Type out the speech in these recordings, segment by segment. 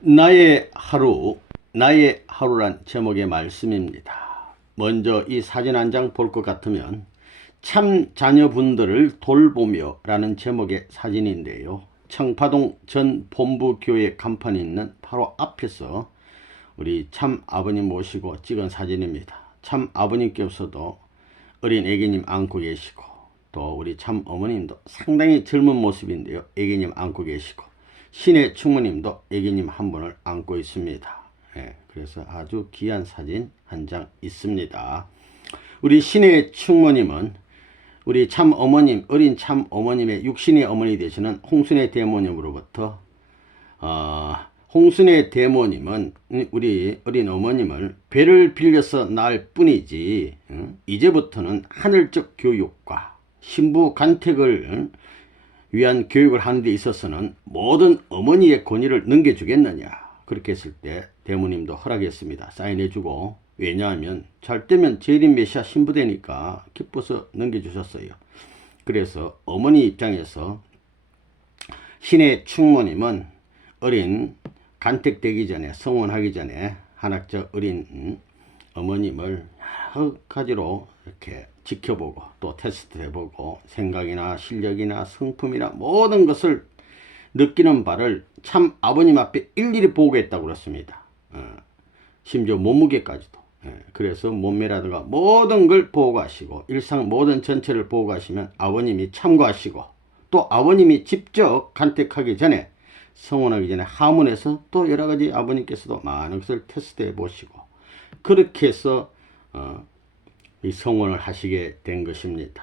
나의 하루, 나의 하루란 제목의 말씀입니다. 먼저 이 사진 한 장 볼 것 같으면 참 자녀분들을 돌보며 라는 제목의 사진인데요. 청파동 전 본부교회 간판이 있는 바로 앞에서 우리 참 아버님 모시고 찍은 사진입니다. 참 아버님께서도 어린 애기님 안고 계시고, 또 우리 참 어머님도 상당히 젊은 모습인데요. 애기님 안고 계시고, 신의 충모님도 애기님 한 분을 안고 있습니다. 그래서 아주 귀한 사진 한 장 있습니다. 우리 신의 충모님은 우리 참 어머님, 어린 참 어머님의 육신의 어머니 되시는 홍순의 대모님으로부터 홍순의 대모님은 우리 어린 어머님을 배를 빌려서 낳을 뿐이지, 이제부터는 하늘적 교육과 신부 간택을 위한 교육을 하는 데 있어서는 모든 어머니의 권위를 넘겨주겠느냐. 그렇게 했을 때 대모님도 허락했습니다. 사인해주고, 왜냐하면 잘 되면 재림 메시아 신부되니까 기뻐서 넘겨주셨어요. 그래서 어머니 입장에서 신의 충모님은 어린 간택되기 전에, 성혼하기 전에 한학적 어린 어머님을 여러 가지로 이렇게 지켜보고 또 테스트 해보고 생각이나 실력이나 성품이나 모든 것을 느끼는 바를 참 아버님 앞에 일일이 보고했다고 그렇습니다. 심지어 몸무게까지도. 그래서 몸매라든가 모든 걸 보고하시고 일상 모든 전체를 보고하시면 아버님이 참고하시고, 또 아버님이 직접 간택하기 전에, 성혼하기 전에 하문에서 또 여러 가지 아버님께서도 많은 것을 테스트해 보시고, 그렇게 해서 이 성혼을 하시게 된 것입니다.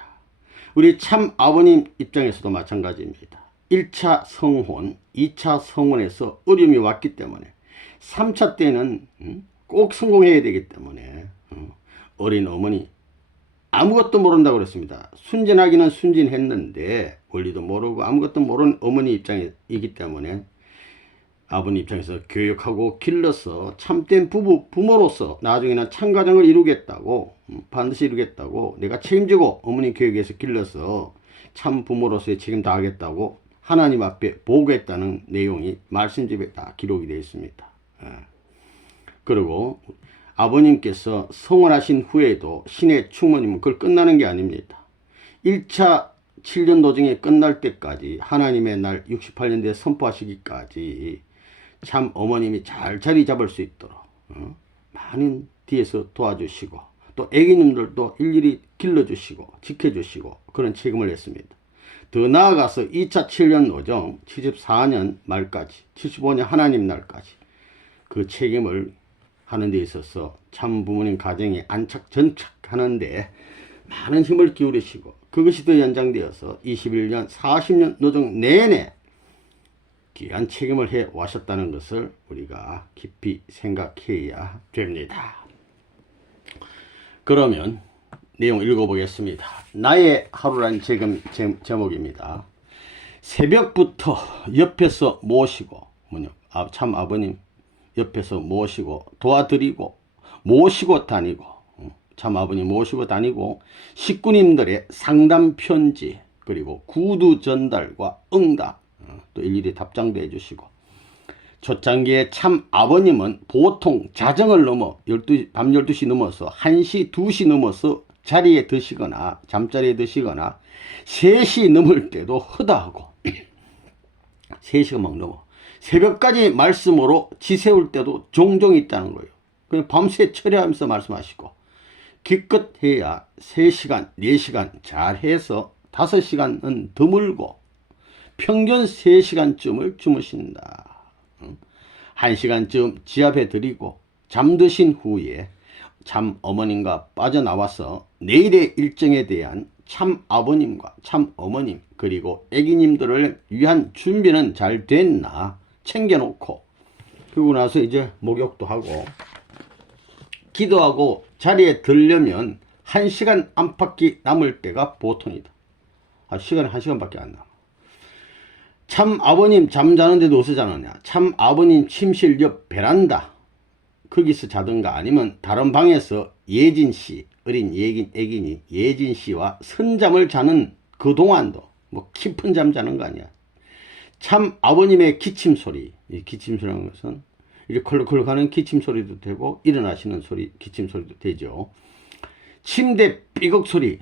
우리 참 아버님 입장에서도 마찬가지입니다. 1차 성혼, 2차 성혼에서 어려움이 왔기 때문에 3차 때는 꼭 성공해야 되기 때문에 어린 어머니 아무것도 모른다고 그랬습니다. 순진하기는 순진했는데 원리도 모르고 아무것도 모르는 어머니 입장이기 때문에 아버님 입장에서 교육하고 길러서 참된 부모로서 나중에는 참가정을 이루겠다고, 반드시 이루겠다고, 내가 책임지고 어머니 교육에서 길러서 참 부모로서의 책임 다하겠다고 하나님 앞에 보고했다는 내용이 말씀집에 다 기록이 되어 있습니다. 그리고 아버님께서 성혼하신 후에도 신의 충모님은 그걸 끝나는 게 아닙니다. 1차 7년 도정이 끝날 때까지, 하나님의 날 68년대에 선포하시기까지 참 어머님이 잘 자리 잡을 수 있도록 많은 뒤에서 도와주시고, 또 애기님들도 일일이 길러주시고 지켜주시고 그런 책임을 했습니다. 더 나아가서 2차 7년 노정 74년 말까지, 75년 하나님 날까지 그 책임을 하는 데 있어서 참 부모님 가정에 안착 전착하는 데 많은 힘을 기울이시고, 그것이 더 연장되어서 21년 40년 노정 내내 귀한 책임을 해 와셨다는 것을 우리가 깊이 생각해야 됩니다. 그러면 내용 읽어보겠습니다. 나의 하루란 제목입니다. 새벽부터 옆에서 모시고, 참 아버님 옆에서 모시고 도와드리고 모시고 다니고, 참 아버님 모시고 다니고, 식구님들의 상담 편지, 그리고 구두 전달과 응답, 또 일일이 답장도 해주시고, 초창기에 참 아버님은 보통 자정을 넘어 밤 12시 넘어서 1시, 2시 넘어서 자리에 드시거나 잠자리에 드시거나 3시 넘을 때도 허다하고 3시가 막 넘어 새벽까지 말씀으로 지새울 때도 종종 있다는 거예요. 그냥 밤새 철야하면서 말씀하시고, 기껏 해야 3시간, 4시간 잘해서 5시간은 드물고 평균 3시간쯤을 주무신다. 1시간쯤 지압해 드리고 잠드신 후에 참 어머님과 빠져나와서 내일의 일정에 대한 참 아버님과 참 어머님, 그리고 애기님들을 위한 준비는 잘 됐나 챙겨놓고, 그러고 나서 이제 목욕도 하고 기도하고 자리에 들려면 1시간 안팎이 남을 때가 보통이다. 시간이 1시간밖에 안 남아. 참 아버님 잠자는데도 어디서 자느냐. 참 아버님 침실 옆 베란다, 거기서 자든가 아니면 다른 방에서 예진씨, 어린 애기니 예진씨와 선잠을 자는 그 동안도 뭐 깊은 잠 자는 거 아니야. 참 아버님의 기침소리, 이 기침소리라는 것은 이렇게 컬럭컬럭 하는 기침소리도 되고 일어나시는 소리, 기침소리도 되죠. 침대 삐걱 소리,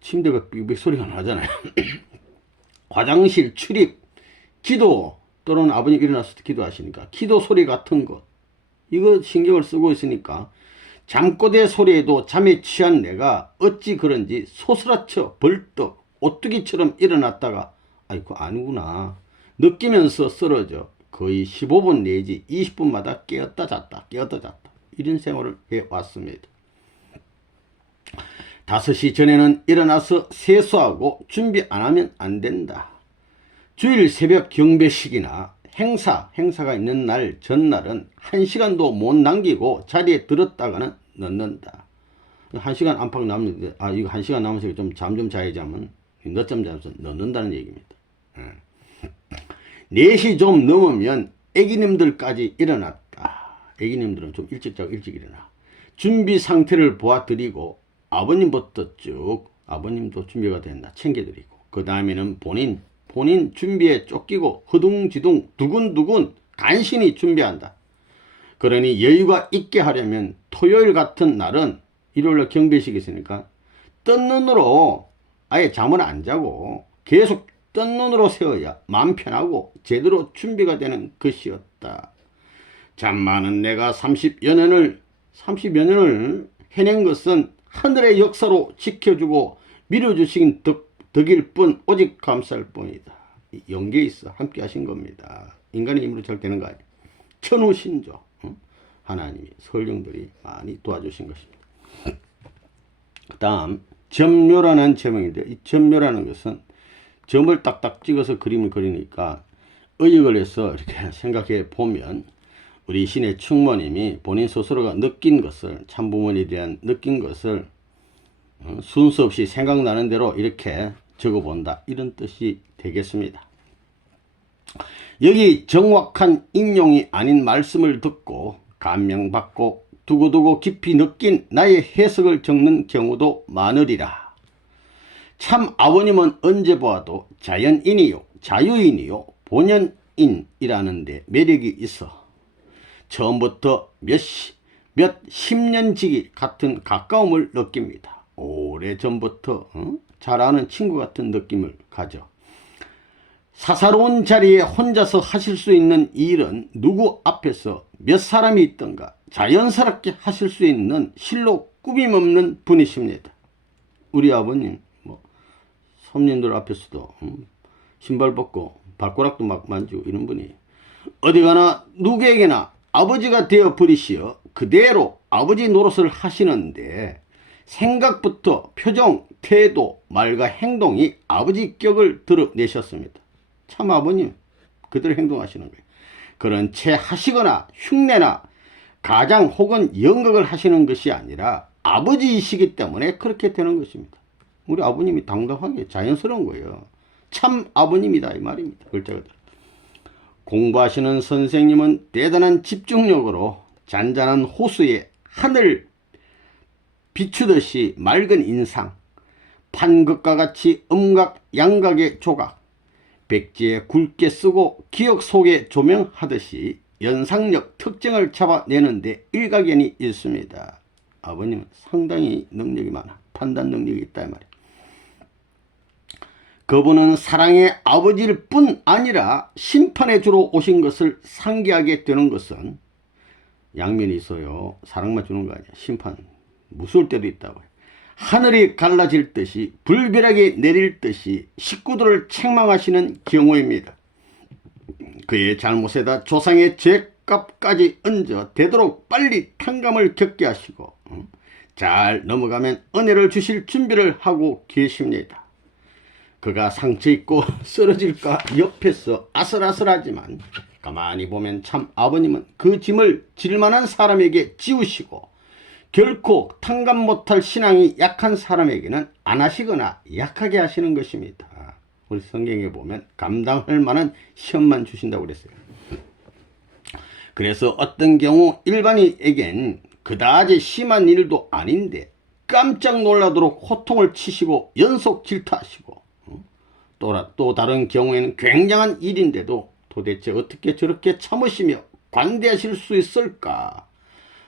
침대가 삐걱 소리가 나잖아요. 화장실 출입, 기도 또는 아버님 일어났을 때 기도하시니까 기도 소리 같은 것, 이거 신경을 쓰고 있으니까 잠꼬대 소리에도 잠에 취한 내가 어찌 그런지 소스라쳐 벌떡 오뚜기처럼 일어났다가 아이고 아니구나 느끼면서 쓰러져 거의 15분 내지 20분마다 깨었다 잤다 깨었다 잤다 이런 생활을 해왔습니다. 5시 전에는 일어나서 세수하고 준비 안 하면 안 된다. 주일 새벽 경배식이나 행사가 있는 날 전날은 1시간도 못 남기고 자리에 들었다가는 넣는다. 1시간 안팎 남는데 이거 1시간 남아서 좀 잠 좀 자야지 하면 늦잠 자면서 넣는다는 얘기입니다. 4시 좀 넘으면 애기님들까지 일어났다. 애기님들은 좀 일찍 자고 일찍 일어나. 준비 상태를 보아드리고 아버님부터 쭉 아버님도 준비가 된다. 챙겨드리고 그 다음에는 본인 준비에 쫓기고 허둥지둥 두근두근 간신히 준비한다. 그러니 여유가 있게 하려면 토요일 같은 날은 일요일날 경배식이 있으니까 뜬 눈으로 아예 잠을 안 자고 계속 뜬 눈으로 세워야 마음 편하고 제대로 준비가 되는 것이었다. 잠 많은 내가 30여 년을 해낸 것은 하늘의 역사로 지켜주고 밀어주신 덕일 뿐 오직 감사할 뿐이다. 연계에 있어 함께 하신 겁니다. 인간의 힘으로 잘 되는 거 아니에요. 천우신조 하나님이 설령들이 많이 도와주신 것입니다. 그 다음 점묘라는 제목인데 이 점묘라는 것은 점을 딱딱 찍어서 그림을 그리니까 의역을 해서 이렇게 생각해 보면 우리 신의 충모님이 본인 스스로가 느낀 것을 참부모에 대한 느낀 것을 순서 없이 생각나는 대로 이렇게 적어본다 이런 뜻이 되겠습니다. 여기 정확한 인용이 아닌 말씀을 듣고 감명받고 두고두고 깊이 느낀 나의 해석을 적는 경우도 많으리라. 참 아버님은 언제 보아도 자연인이요 자유인이요 본연인이라는 데 매력이 있어 처음부터 몇 십년지기 같은 가까움을 느낍니다. 오래전부터 잘 아는 친구 같은 느낌을 가져. 사사로운 자리에 혼자서 하실 수 있는 일은 누구 앞에서 몇 사람이 있던가 자연스럽게 하실 수 있는 실로 꾸밈없는 분이십니다. 우리 아버님 손님들 앞에서도 신발 벗고 발가락도 막 만지고 이런 분이 어디 가나 누구에게나 아버지가 되어 버리시어 그대로 아버지 노릇을 하시는데 생각부터 표정, 태도, 말과 행동이 아버지 격을 드러내셨습니다. 참 아버님 그대로 행동하시는 거예요. 그런 채 하시거나 흉내나 가장 혹은 연극을 하시는 것이 아니라 아버지이시기 때문에 그렇게 되는 것입니다. 우리 아버님이 당당하게 자연스러운 거예요. 참 아버님이다 이 말입니다. 글자가 들어. 공부하시는 선생님은 대단한 집중력으로 잔잔한 호수에 하늘 비추듯이 맑은 인상, 판극과 같이 음각 양각의 조각, 백지에 굵게 쓰고 기억 속에 조명하듯이 연상력 특징을 잡아내는데 일가견이 있습니다. 아버님은 상당히 능력이 많아. 판단 능력이 있다 이 말이에요. 그분은 사랑의 아버지일 뿐 아니라 심판의 주로 오신 것을 상기하게 되는 것은 양면이 있어요. 사랑만 주는 거 아니야. 심판 무서울 때도 있다고 해요. 하늘이 갈라질 듯이 불벼락이 내릴 듯이 식구들을 책망하시는 경우입니다. 그의 잘못에다 조상의 죄값까지 얹어 되도록 빨리 탕감을 겪게 하시고 잘 넘어가면 은혜를 주실 준비를 하고 계십니다. 그가 상처 입고 쓰러질까 옆에서 아슬아슬하지만 가만히 보면 참 아버님은 그 짐을 질 만한 사람에게 지우시고 결코 탕감 못할 신앙이 약한 사람에게는 안 하시거나 약하게 하시는 것입니다. 우리 성경에 보면 감당할 만한 시험만 주신다고 그랬어요. 그래서 어떤 경우 일반인에겐 그다지 심한 일도 아닌데 깜짝 놀라도록 호통을 치시고 연속 질타하시고 또 다른 경우에는 굉장한 일인데도 도대체 어떻게 저렇게 참으시며 관대하실 수 있을까?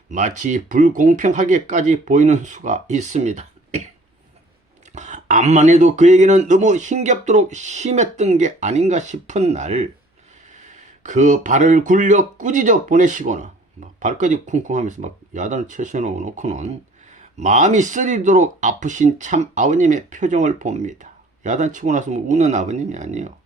마치 불공평하게까지 보이는 수가 있습니다. 암만 해도 그에게는 너무 힘겹도록 심했던 게 아닌가 싶은 날, 그 발을 굴려 꾸짖어 보내시고는 발까지 쿵쿵하면서 막 야단을 쳐셔 놓고는 마음이 쓰리도록 아프신 참 아버님의 표정을 봅니다. 야단치고 나서 뭐 우는 아버님이 아니에요.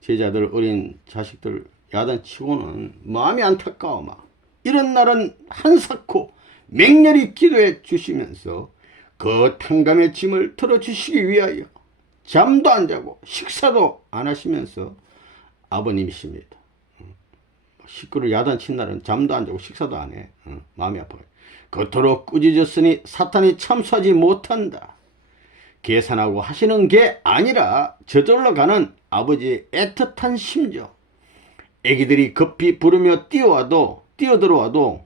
제자들, 어린 자식들 야단치고는 마음이 안타까워 막 이런 날은 한사코 맹렬히 기도해 주시면서 그 탕감의 짐을 털어주시기 위하여 잠도 안 자고 식사도 안 하시면서 아버님이십니다. 식구를 야단친 날은 잠도 안 자고 식사도 안 해. 마음이 아파요. 그토록 꾸짖었으니 사탄이 참수하지 못한다. 계산하고 하시는 게 아니라 저절로 가는 아버지의 애틋한 심정. 애기들이 급히 부르며 뛰어들어와도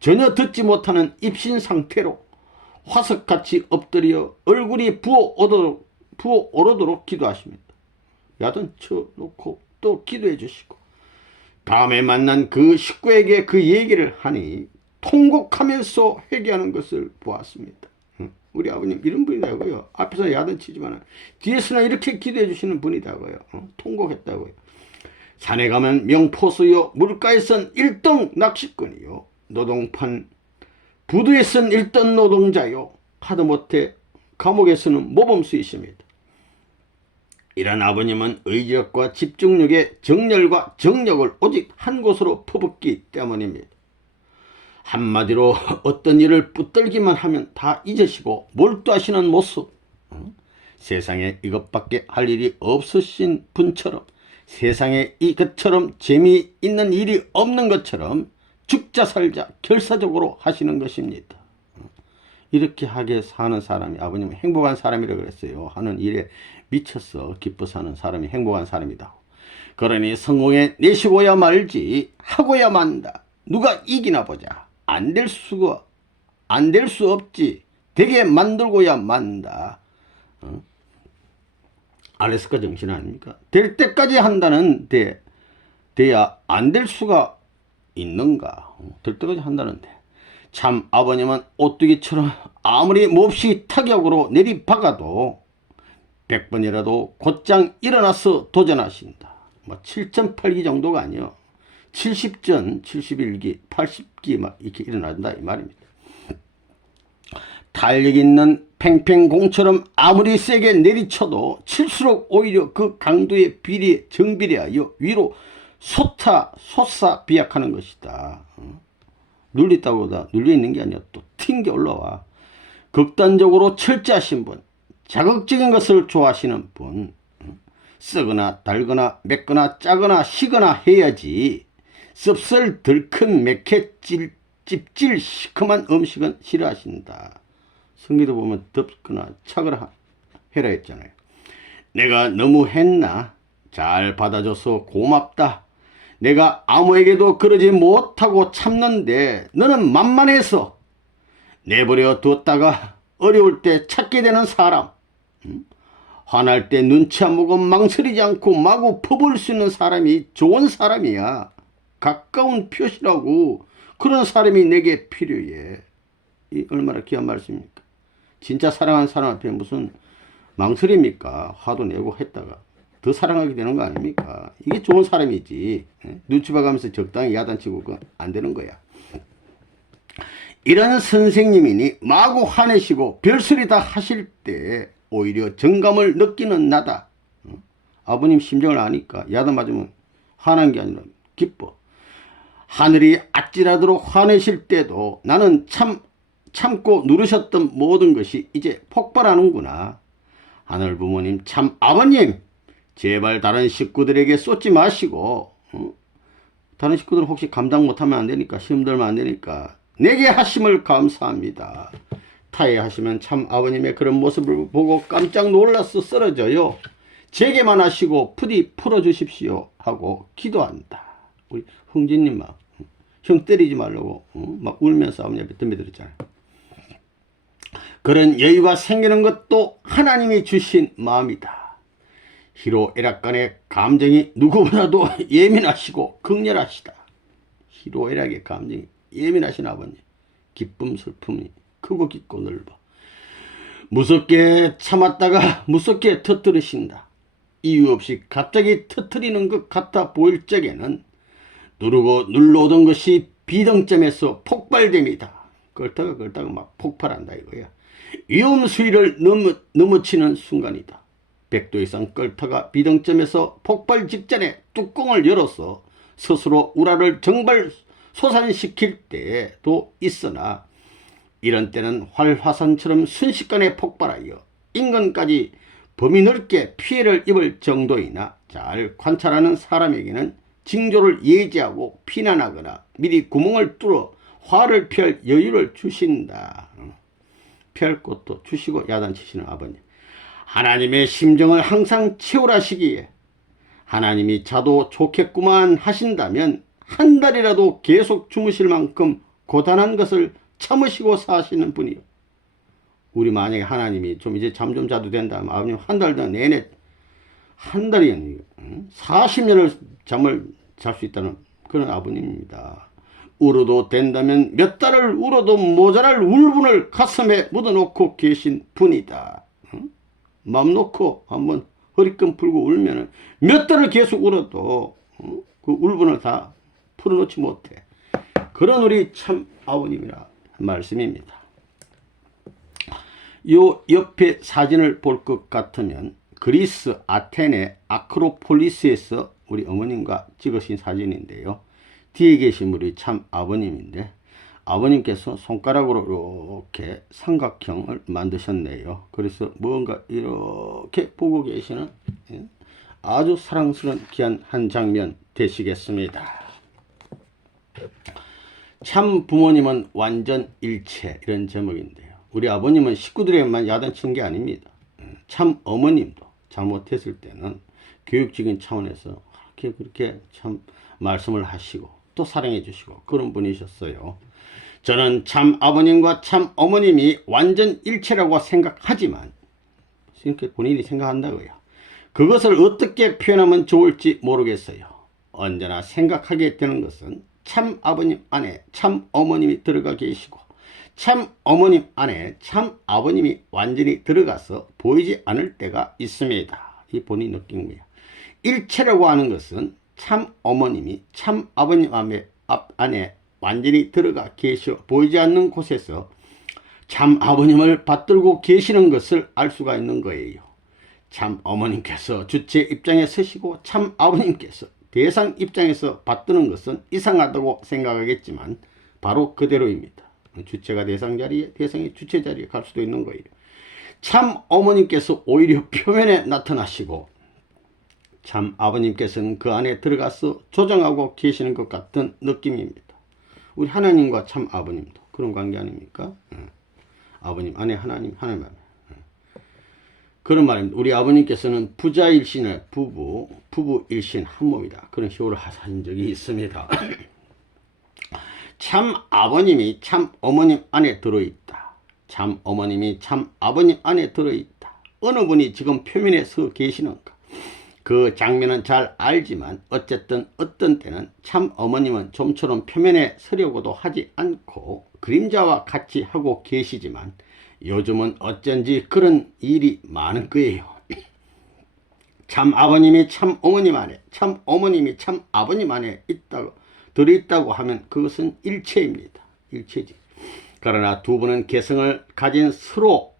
전혀 듣지 못하는 입신 상태로 화석같이 엎드려 얼굴이 부어오르도록 기도하십니다. 야단 쳐놓고 또 기도해 주시고, 다음에 만난 그 식구에게 그 얘기를 하니 통곡하면서 회개하는 것을 보았습니다. 우리 아버님 이런 분이다고요. 앞에서 야단치지만 뒤에서는 이렇게 기도해 주시는 분이다고요. 통곡했다고요. 산에 가면 명포수요, 물가에선 1등 낚시꾼이요, 노동판 부두에선 1등 노동자요, 하다못해 감옥에서는 모범수이십니다. 이런 아버님은 의지력과 집중력의 정열과 정력을 오직 한 곳으로 퍼붓기 때문입니다. 한마디로 어떤 일을 붙들기만 하면 다 잊으시고 몰두하시는 모습. 세상에 이것밖에 할 일이 없으신 분처럼, 세상에 이것처럼 재미있는 일이 없는 것처럼 죽자 살자 결사적으로 하시는 것입니다. 이렇게 하게 사는 사람이 아버님은 행복한 사람이라고 그랬어요. 하는 일에 미쳐서 기뻐 사는 사람이 행복한 사람이다. 그러니 성공해 내시고야 말지 하고야 만다. 누가 이기나 보자. 안 될 수 없지. 되게 만들고야 만다. 알래스카 정신 아닙니까? 될 때까지 한다는 돼야 안 될 수가 있는가. 될 때까지 한다는데. 참 아버님은 오뚜기처럼 아무리 몹시 타격으로 내리박아도 100번이라도 곧장 일어나서 도전하신다. 7,008기 정도가 아니요. 70전, 71기, 80기 막 이렇게 일어난다 이 말입니다. 탄력 있는 팽팽공처럼 아무리 세게 내리쳐도 칠수록 오히려 그 강도의 정비례하여 위로 솟아 비약하는 것이다. 눌렸다고 다 눌려있는 게 아니라 또 튕겨 올라와. 극단적으로 철저하신 분, 자극적인 것을 좋아하시는 분, 쓰거나 달거나 맵거나 짜거나 시거나 해야지 씁쓸 덜큰 매캐 찝질 시큼한 음식은 싫어하신다. 성기도 보면 덥거나 차거나 해라 했잖아요. 내가 너무 했나? 잘 받아줘서 고맙다. 내가 아무에게도 그러지 못하고 참는데 너는 만만해서 내버려 뒀다가 어려울 때 찾게 되는 사람. 화날 때 눈치 안 보고 망설이지 않고 마구 퍼부을 수 있는 사람이 좋은 사람이야. 가까운 표시라고. 그런 사람이 내게 필요해. 이 얼마나 귀한 말씀입니까? 진짜 사랑하는 사람 앞에 무슨 망설입니까? 화도 내고 했다가 더 사랑하게 되는 거 아닙니까? 이게 좋은 사람이지. 눈치 봐가면서 적당히 야단치고 안 되는 거야. 이런 선생님이니 마구 화내시고 별소리 다 하실 때 오히려 정감을 느끼는 나다. 아버님 심정을 아니까 야단 맞으면 화난 게 아니라 기뻐. 하늘이 아찔하도록 화내실 때도 나는 참고 누르셨던 모든 것이 이제 폭발하는구나. 하늘 부모님, 참 아버님, 제발 다른 식구들에게 쏟지 마시고, 다른 식구들은 혹시 감당 못하면 안 되니까, 시험 들면 안 되니까 내게 하심을 감사합니다. 타에 하시면 참 아버님의 그런 모습을 보고 깜짝 놀라서 쓰러져요. 제게만 하시고 부디 풀어주십시오 하고 기도한다. 우리 흥진님 막 형 때리지 말라고 막 울면서 아버님 앞에 덤벼들었잖아요. 그런 여유가 생기는 것도 하나님이 주신 마음이다. 희로애락간의 감정이 누구보다도 예민하시고 극렬하시다. 희로애락의 감정이 예민하신 아버님, 기쁨 슬픔이 크고 깊고 넓어 무섭게 참았다가 무섭게 터뜨리신다. 이유 없이 갑자기 터뜨리는 것 같아 보일 적에는 누르고 눌러오던 것이 비등점에서 폭발됩니다. 걸다가 막 폭발한다 이거야. 위험 수위를 넘어치는 순간이다. 100도 이상 끓다가 비등점에서 폭발 직전에 뚜껑을 열어서 스스로 우라를 정발 솟아시킬 때도 있으나 이런 때는 활화산처럼 순식간에 폭발하여 인간까지 범위 넓게 피해를 입을 정도이나 잘 관찰하는 사람에게는 징조를 예지하고 피난하거나 미리 구멍을 뚫어 화를 피할 여유를 주신다. 피할 것도 주시고 야단치시는 아버님. 하나님의 심정을 항상 채울하시기에 하나님이 자도 좋겠구만 하신다면 한 달이라도 계속 주무실 만큼 고단한 것을 참으시고 사시는 분이요. 우리 만약에 하나님이 좀 이제 잠 좀 자도 된다면 아버님 한 달 내내 한 달이 40년을 잠을 잘 수 있다는 그런 아버님입니다. 울어도 된다면 몇 달을 울어도 모자랄 울분을 가슴에 묻어놓고 계신 분이다. 맘 놓고 한번 허리끈 풀고 울면은 몇 달을 계속 울어도 그 울분을 다 풀어놓지 못해. 그런 우리 참 아버님이라 말씀입니다. 요 옆에 사진을 볼 것 같으면 그리스 아테네 아크로폴리스에서 우리 어머님과 찍으신 사진인데요. 뒤에 계신 우리 참 아버님인데 아버님께서 손가락으로 이렇게 삼각형을 만드셨네요. 그래서 뭔가 이렇게 보고 계시는 아주 사랑스러운 귀한 한 장면 되시겠습니다. 참 부모님은 완전 일체 이런 제목인데요. 우리 아버님은 식구들에게만 야단치는 게 아닙니다. 참 어머님도 잘못했을 때는 교육적인 차원에서 그렇게 참 말씀을 하시고 또 사랑해 주시고 그런 분이셨어요. 저는 참 아버님과 참 어머님이 완전 일체라고 생각하지만 이렇게 본인이 생각한다고요. 그것을 어떻게 표현하면 좋을지 모르겠어요. 언제나 생각하게 되는 것은 참 아버님 안에 참 어머님이 들어가 계시고 참 어머님 안에 참 아버님이 완전히 들어가서 보이지 않을 때가 있습니다. 이 본인이 느낀 거예요. 일체라고 하는 것은 참 어머님이 참 아버님 안에 완전히 들어가 계셔 보이지 않는 곳에서 참 아버님을 받들고 계시는 것을 알 수가 있는 거예요. 참 어머님께서 주체 입장에 서시고 참 아버님께서 대상 입장에서 받드는 것은 이상하다고 생각하겠지만 바로 그대로입니다. 주체가 대상 자리에 대상이 주체 자리에 갈 수도 있는 거예요. 참 어머님께서 오히려 표면에 나타나시고 참 아버님께서는 그 안에 들어가서 조정하고 계시는 것 같은 느낌입니다. 우리 하나님과 참 아버님도 그런 관계 아닙니까? 아버님 안에 하나님 안에 그런 말입니다. 우리 아버님께서는 부자일신의 부부일신 한 몸이다. 그런 효를 하신 적이 있습니다. 참 아버님이 참 어머님 안에 들어있다. 참 어머님이 참 아버님 안에 들어있다. 어느 분이 지금 표면에 서 계시는가? 그 장면은 잘 알지만 어쨌든 어떤 때는 참 어머님은 좀처럼 표면에 서려고도 하지 않고 그림자와 같이 하고 계시지만 요즘은 어쩐지 그런 일이 많은 거예요. 참 아버님이 참 어머님 안에 참 어머님이 참 아버님 안에 들어있다고 하면 그것은 일체입니다. 일체지. 그러나 두 분은 개성을 가진 서로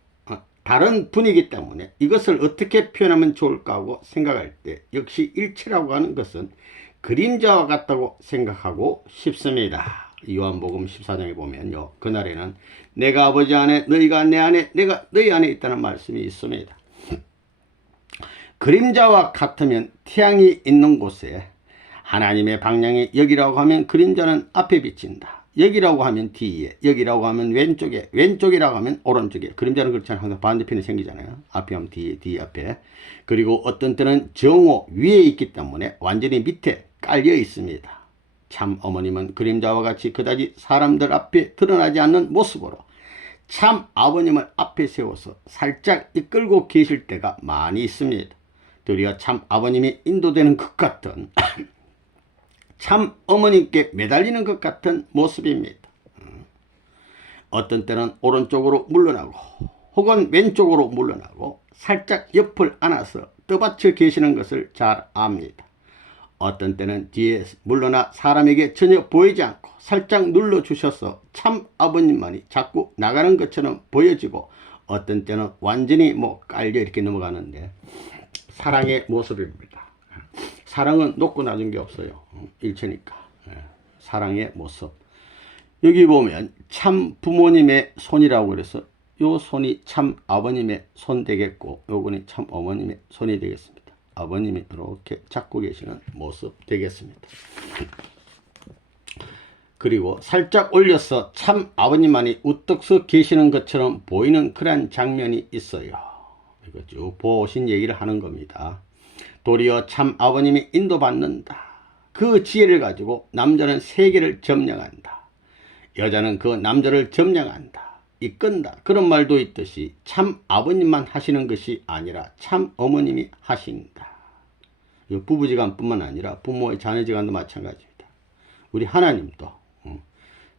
다른 분이기 때문에 이것을 어떻게 표현하면 좋을까 하고 생각할 때 역시 일체라고 하는 것은 그림자와 같다고 생각하고 싶습니다. 요한복음 14장에 보면요. 그날에는 내가 아버지 안에 너희가 내 안에 내가 너희 안에 있다는 말씀이 있습니다. 그림자와 같으면 태양이 있는 곳에 하나님의 방향이 여기라고 하면 그림자는 앞에 비친다. 여기라고 하면 뒤에, 여기라고 하면 왼쪽에, 왼쪽이라고 하면 오른쪽에. 그림자는 그렇잖아요. 항상 반대편에 생기잖아요. 앞에 하면 뒤에, 뒤에 앞에. 그리고 어떤 때는 정오 위에 있기 때문에 완전히 밑에 깔려 있습니다. 참 어머님은 그림자와 같이 그다지 사람들 앞에 드러나지 않는 모습으로 참 아버님을 앞에 세워서 살짝 이끌고 계실 때가 많이 있습니다. 도리어 참 아버님이 인도되는 것 같은 참 어머님께 매달리는 것 같은 모습입니다. 어떤 때는 오른쪽으로 물러나고 혹은 왼쪽으로 물러나고 살짝 옆을 안아서 떠받쳐 계시는 것을 잘 압니다. 어떤 때는 뒤에 물러나 사람에게 전혀 보이지 않고 살짝 눌러주셔서 참 아버님만이 자꾸 나가는 것처럼 보여지고, 어떤 때는 완전히 깔려 이렇게 넘어가는데 사랑의 모습입니다. 사랑은 놓고 놔둔 게 없어요. 일체니까. 사랑의 모습. 여기 보면 참 부모님의 손이라고 그래서 요 손이 참 아버님의 손 되겠고, 요거는 참 어머님의 손이 되겠습니다. 아버님이 이렇게 잡고 계시는 모습 되겠습니다. 그리고 살짝 올려서 참 아버님만이 우뚝 서 계시는 것처럼 보이는 그런 장면이 있어요. 이거 쭉 보신 얘기를 하는 겁니다. 도리어 참 아버님이 인도받는다. 그 지혜를 가지고 남자는 세계를 점령한다. 여자는 그 남자를 점령한다. 이끈다. 그런 말도 있듯이 참 아버님만 하시는 것이 아니라 참 어머님이 하신다. 부부지간뿐만 아니라 부모의 자녀지간도 마찬가지입니다. 우리 하나님도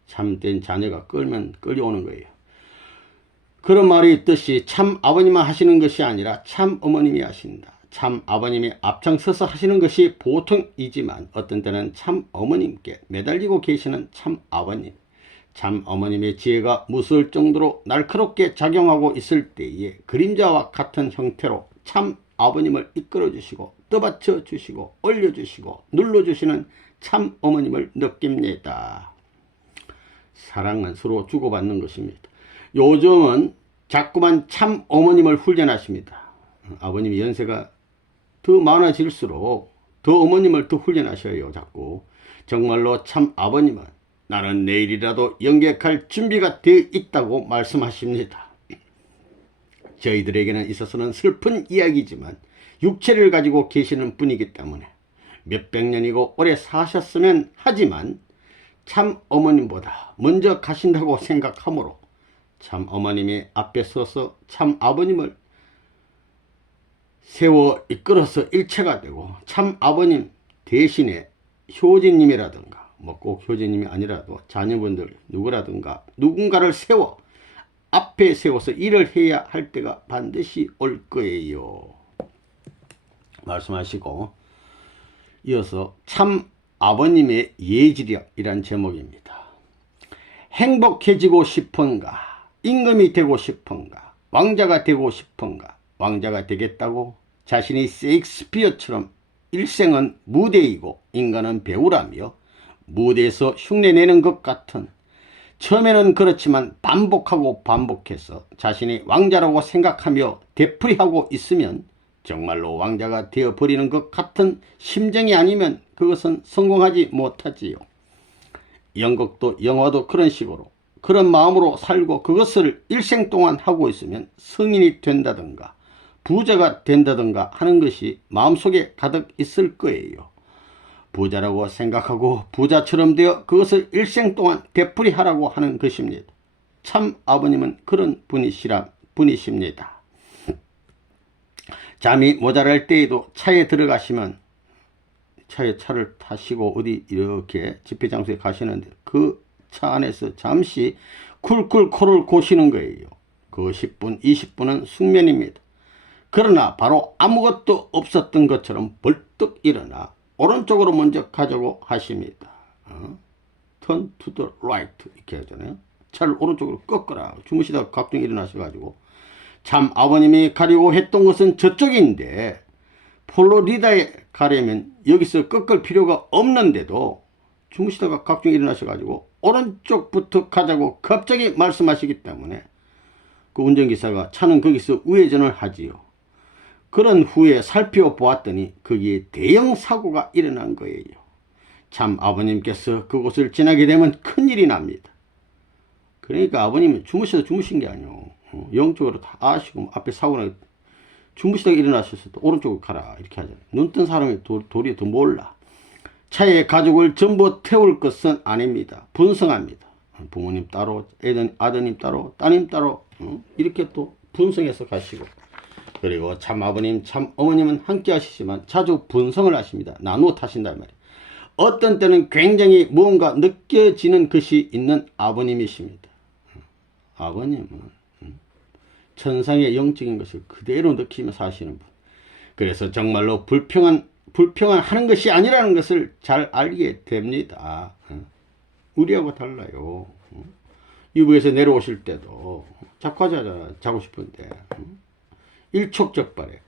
참된 자녀가 끌려오는 거예요. 그런 말이 있듯이 참 아버님만 하시는 것이 아니라 참 어머님이 하신다. 참 아버님이 앞장서서 하시는 것이 보통이지만 어떤 때는 참 어머님께 매달리고 계시는 참 아버님, 참 어머님의 지혜가 무서울 정도로 날카롭게 작용하고 있을 때에 그림자와 같은 형태로 참 아버님을 이끌어 주시고 떠받쳐 주시고 올려주시고 눌러주시는 참 어머님을 느낍니다. 사랑은 서로 주고받는 것입니다. 요즘은 자꾸만 참 어머님을 훈련하십니다. 아버님이 연세가 더 많아질수록 더 어머님을 더 훈련하셔요. 자꾸 정말로 참 아버님은 나는 내일이라도 영객할 준비가 되어 있다고 말씀하십니다. 저희들에게는 있어서는 슬픈 이야기지만 육체를 가지고 계시는 분이기 때문에 몇백 년이고 오래 사셨으면 하지만 참 어머님보다 먼저 가신다고 생각하므로 참 어머님이 앞에 서서 참 아버님을 세워 이끌어서 일체가 되고 참 아버님 대신에 효진님이라든가 꼭 효진님이 아니라도 자녀분들 누구라든가 누군가를 세워 앞에 세워서 일을 해야 할 때가 반드시 올 거예요. 말씀하시고 이어서 참 아버님의 예지력이란 제목입니다. 행복해지고 싶은가? 임금이 되고 싶은가? 왕자가 되고 싶은가? 왕자가 되겠다고 자신이 셰익스피어처럼 일생은 무대이고 인간은 배우라며 무대에서 흉내내는 것 같은, 처음에는 그렇지만 반복하고 반복해서 자신이 왕자라고 생각하며 되풀이하고 있으면 정말로 왕자가 되어버리는 것 같은 심정이 아니면 그것은 성공하지 못하지요. 연극도 영화도 그런 식으로 그런 마음으로 살고 그것을 일생 동안 하고 있으면 성인이 된다든가 부자가 된다든가 하는 것이 마음속에 가득 있을 거예요. 부자라고 생각하고 부자처럼 되어 그것을 일생 동안 되풀이하라고 하는 것입니다. 참 아버님은 그런 분이십니다. 잠이 모자랄 때에도 차에 들어가시면 차를 타시고 어디 이렇게 집회장소에 가시는데 그 차 안에서 잠시 쿨쿨 코를 고시는 거예요. 그 10분 20분은 숙면입니다. 그러나 바로 아무것도 없었던 것처럼 벌떡 일어나 오른쪽으로 먼저 가자고 하십니다. Turn to the right 이렇게 하잖아요. 차를 오른쪽으로 꺾어라. 주무시다가 갑자기 일어나셔가지고 참 아버님이 가려고 했던 것은 저쪽인데 플로리다에 가려면 여기서 꺾을 필요가 없는데도 주무시다가 갑자기 일어나셔가지고 오른쪽부터 가자고 갑자기 말씀하시기 때문에 그 운전기사가 차는 거기서 우회전을 하지요. 그런 후에 살펴보았더니 거기에 대형 사고가 일어난 거예요. 참 아버님께서 그곳을 지나게 되면 큰일이 납니다. 그러니까 아버님은 주무신 게 아니에요. 영적으로 다 아시고 앞에 사고나 주무시다가 일어나셔서 또 오른쪽으로 가라 이렇게 하잖아요. 눈 뜬 사람이 도리어 더 몰라. 차에 가족을 전부 태울 것은 아닙니다. 분성합니다. 부모님 따로, 아드님 따로, 따님 따로 이렇게 또 분성해서 가시고, 그리고 참 아버님, 참 어머님은 함께 하시지만 자주 분성을 하십니다. 나누어 타신다 말이에요. 어떤 때는 굉장히 무언가 느껴지는 것이 있는 아버님이십니다. 아버님은 천상의 영적인 것을 그대로 느끼며 사시는 분. 그래서 정말로 불평한 하는 것이 아니라는 것을 잘 알게 됩니다. 우리하고 달라요. 유부에서 내려오실 때도 자화자잖아. 자고 싶은데 일촉즉발에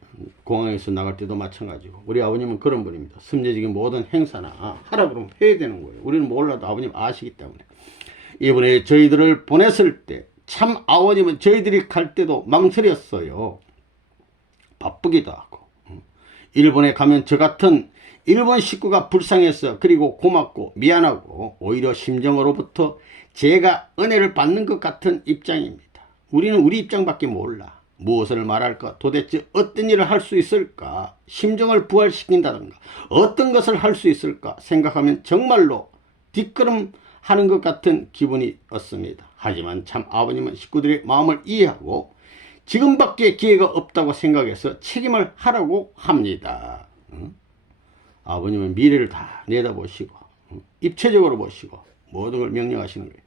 공항에서 나갈 때도 마찬가지고, 우리 아버님은 그런 분입니다. 습례적인 모든 행사나 하라 그러면 해야 되는 거예요. 우리는 몰라도 아버님 아시기 때문에. 이번에 저희들을 보냈을 때 참 아버님은 저희들이 갈 때도 망설였어요. 바쁘기도 하고. 일본에 가면 저 같은 일본 식구가 불쌍해서, 그리고 고맙고 미안하고, 오히려 심정으로부터 제가 은혜를 받는 것 같은 입장입니다. 우리는 우리 입장밖에 몰라. 무엇을 말할까? 도대체 어떤 일을 할 수 있을까? 심정을 부활시킨다든가 어떤 것을 할 수 있을까 생각하면 정말로 뒷걸음하는 것 같은 기분이 얻습니다. 하지만 참 아버님은 식구들의 마음을 이해하고 지금밖에 기회가 없다고 생각해서 책임을 하라고 합니다. 아버님은 미래를 다 내다보시고 입체적으로 보시고 모든 걸 명령하시는 거예요.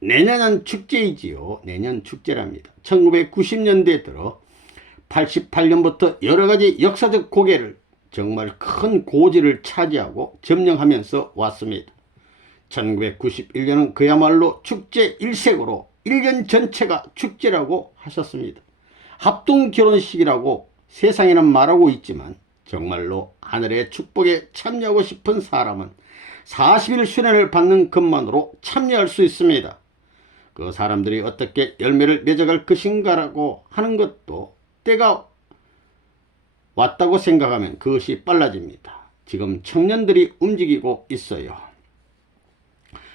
내년은 축제이지요. 내년 축제랍니다. 1990년대에 들어 88년부터 여러가지 역사적 고개를, 정말 큰 고지를 차지하고 점령하면서 왔습니다. 1991년은 그야말로 축제 일색으로 1년 전체가 축제라고 하셨습니다. 합동 결혼식이라고 세상에는 말하고 있지만 정말로 하늘의 축복에 참여하고 싶은 사람은 40일 수련을 받는 것만으로 참여할 수 있습니다. 그 사람들이 어떻게 열매를 맺어갈 것인가라고 하는 것도 때가 왔다고 생각하면 그것이 빨라집니다. 지금 청년들이 움직이고 있어요.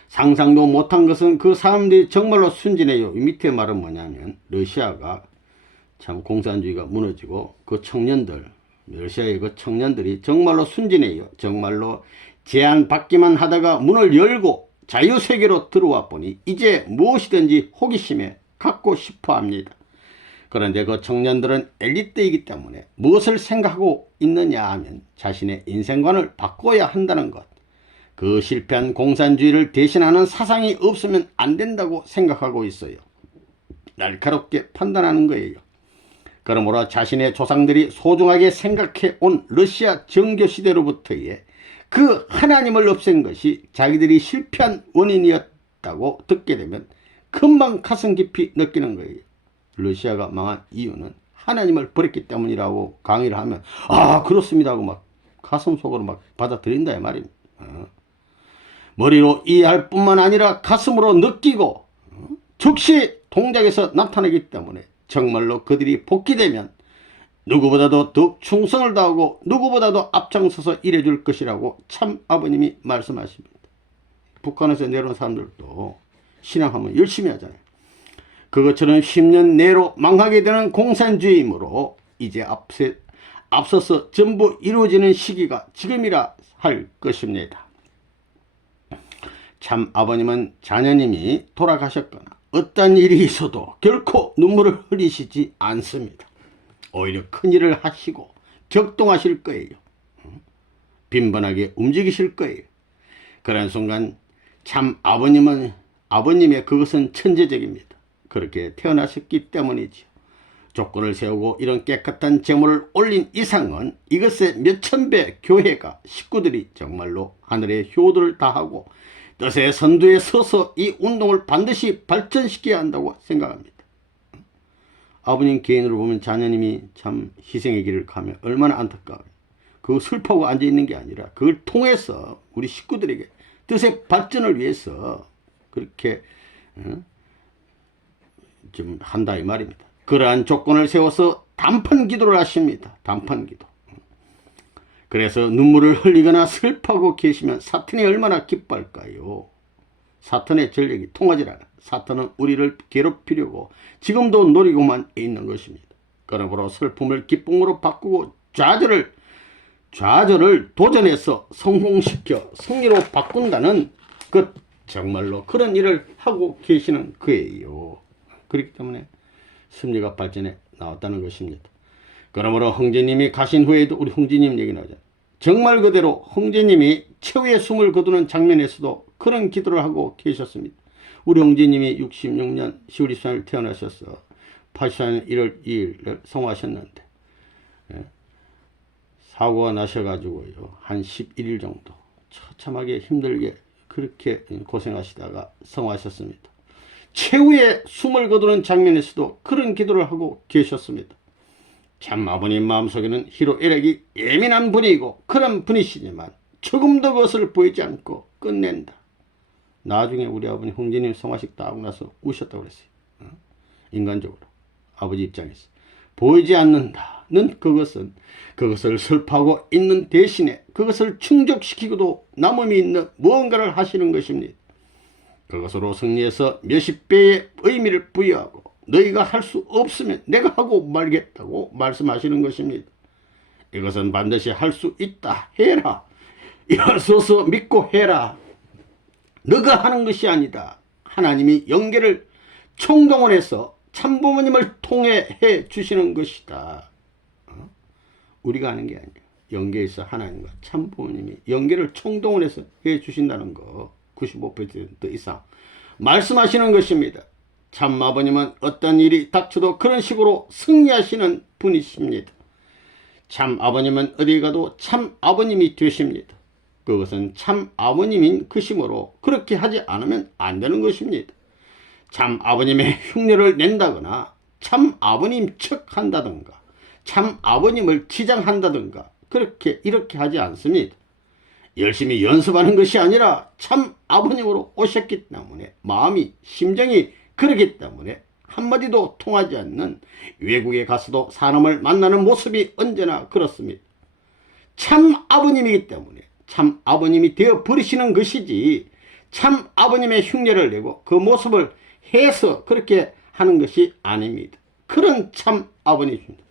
상상도 못한 것은 그 사람들이 정말로 순진해요. 이 밑에 말은 뭐냐면, 러시아가 참 공산주의가 무너지고 그 청년들, 러시아의 그 청년들이 정말로 순진해요. 정말로 제한받기만 하다가 문을 열고 자유세계로 들어와 보니 이제 무엇이든지 호기심에 갖고 싶어 합니다. 그런데 그 청년들은 엘리트이기 때문에 무엇을 생각하고 있느냐 하면 자신의 인생관을 바꿔야 한다는 것, 그 실패한 공산주의를 대신하는 사상이 없으면 안 된다고 생각하고 있어요. 날카롭게 판단하는 거예요. 그러므로 자신의 조상들이 소중하게 생각해 온 러시아 정교 시대로부터의 그 하나님을 없앤 것이 자기들이 실패한 원인이었다고 듣게 되면 금방 가슴 깊이 느끼는 거예요. 러시아가 망한 이유는 하나님을 버렸기 때문이라고 강의를 하면, 아 그렇습니다 하고 막 가슴 속으로 막 받아들인다 이 말입니다. 머리로 이해할 뿐만 아니라 가슴으로 느끼고 즉시 동작에서 나타나기 때문에 정말로 그들이 복귀되면 누구보다도 더욱 충성을 다하고 누구보다도 앞장서서 일해줄 것이라고 참 아버님이 말씀하십니다. 북한에서 내려온 사람들도 신앙하면 열심히 하잖아요. 그것처럼 10년 내로 망하게 되는 공산주의이므로 이제 앞서서 전부 이루어지는 시기가 지금이라 할 것입니다. 참 아버님은 자녀님이 돌아가셨거나 어떤 일이 있어도 결코 눈물을 흘리시지 않습니다. 오히려 큰일을 하시고 격동하실 거예요. 빈번하게 움직이실 거예요. 그런 순간 참 아버님의 그것은 천재적입니다. 그렇게 태어나셨기 때문이지요. 조건을 세우고 이런 깨끗한 재물을 올린 이상은 이것의 몇천 배 교회가, 식구들이 정말로 하늘의 효도를 다하고 뜻의 선두에 서서 이 운동을 반드시 발전시켜야 한다고 생각합니다. 아버님 개인으로 보면 자녀님이 참 희생의 길을 가면 얼마나 안타까워요. 그거 슬퍼하고 앉아있는 게 아니라 그걸 통해서 우리 식구들에게 뜻의 발전을 위해서 그렇게 좀 한다 이 말입니다. 그러한 조건을 세워서 단판 기도를 하십니다. 단판 기도. 그래서 눈물을 흘리거나 슬퍼하고 계시면 사탄이 얼마나 기뻐할까요? 사탄의 전력이 통하지 않아. 사탄은 우리를 괴롭히려고 지금도 노리고만 있는 것입니다. 그러므로 슬픔을 기쁨으로 바꾸고 좌절을 도전해서 성공시켜 승리로 바꾼다는 그 정말로 그런 일을 하고 계시는 거예요. 그렇기 때문에 섭리가 발전에 나왔다는 것입니다. 그러므로 형제님이 가신 후에도 우리 형제님 얘기 나오잖아요. 정말 그대로 형제님이 최후의 숨을 거두는 장면에서도 그런 기도를 하고 계셨습니다. 우리 형제님이 66년 10월 23일 태어나셔서 84년 1월 2일 성화하셨는데 사고가 나셔가지고요 한 11일 정도 처참하게 힘들게 그렇게 고생하시다가 성화하셨습니다. 최후의 숨을 거두는 장면에서도 그런 기도를 하고 계셨습니다. 참 아버님 마음속에는 희로애락이 예민한 분이고 그런 분이시지만 조금도 그것을 보이지 않고 끝낸다. 나중에 우리 아버님 형제님 성화식 다 하고 나서 우셨다고 그랬어요. 인간적으로 아버지 입장에서 보이지 않는다는 그것을 설파하고 있는 대신에 그것을 충족시키고도 남음이 있는 무언가를 하시는 것입니다. 그것으로 승리해서 몇십 배의 의미를 부여하고 너희가 할 수 없으면 내가 하고 말겠다고 말씀하시는 것입니다. 이것은 반드시 할 수 있다. 해라. 일어서서 믿고 해라. 너가 하는 것이 아니다. 하나님이 연계를 총동원해서 참부모님을 통해 해 주시는 것이다. 우리가 하는 게 아니에요. 연계에서 하나님과 참부모님이 연계를 총동원해서 해 주신다는 거 95% 이상 말씀하시는 것입니다. 참 아버님은 어떤 일이 닥쳐도 그런 식으로 승리하시는 분이십니다. 참 아버님은 어디 가도 참 아버님이 되십니다. 그것은 참 아버님인 것이므로 그렇게 하지 않으면 안 되는 것입니다. 참 아버님의 흉내를 낸다거나 참 아버님 척 한다든가 참 아버님을 치장한다든가 이렇게 하지 않습니다. 열심히 연습하는 것이 아니라 참 아버님으로 오셨기 때문에 마음이 심정이 그러기 때문에 한마디도 통하지 않는 외국에 가서도 사람을 만나는 모습이 언제나 그렇습니다. 참 아버님이기 때문에 참 아버님이 되어 버리시는 것이지 참 아버님의 흉내를 내고 그 모습을 해서 그렇게 하는 것이 아닙니다. 그런 참 아버님입니다.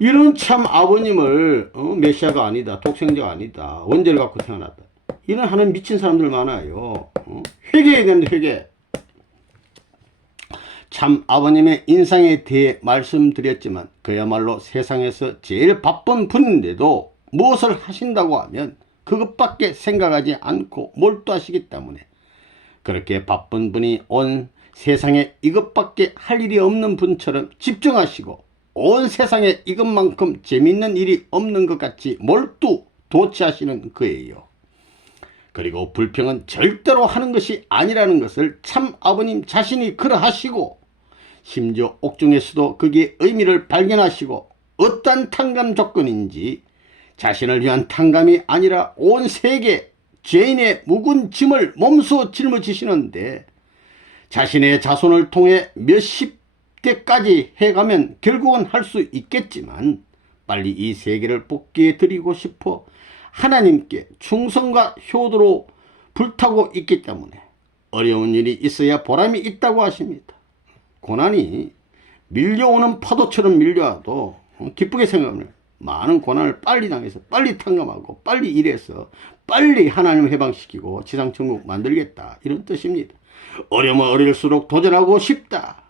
이런 참 아버님을 메시아가 아니다, 독생자가 아니다, 원죄를 갖고 태어났다, 이런 하는 미친 사람들 많아요. 회개해야 되는데 회개. 참 아버님의 인상에 대해 말씀드렸지만 그야말로 세상에서 제일 바쁜 분인데도 무엇을 하신다고 하면 그것밖에 생각하지 않고 몰두하시기 때문에 그렇게 바쁜 분이 온 세상에 이것밖에 할 일이 없는 분처럼 집중하시고 온 세상에 이것만큼 재밌는 일이 없는 것 같이 몰두 도취하시는 거예요. 그리고 불평은 절대로 하는 것이 아니라는 것을 참 아버님 자신이 그러하시고 심지어 옥중에서도 거기에 의미를 발견하시고 어떤 탕감 조건인지 자신을 위한 탕감이 아니라 온 세계 죄인의 묵은 짐을 몸소 짊어지시는데 자신의 자손을 통해 몇십 대까지 해가면 결국은 할 수 있겠지만 빨리 이 세계를 복귀해 드리고 싶어 하나님께 충성과 효도로 불타고 있기 때문에 어려운 일이 있어야 보람이 있다고 하십니다. 고난이 밀려오는 파도처럼 밀려와도 기쁘게 생각하면 많은 고난을 빨리 당해서 빨리 탕감하고 빨리 일해서 빨리 하나님을 해방시키고 지상천국 만들겠다, 이런 뜻입니다. 어려면 어릴수록 도전하고 싶다.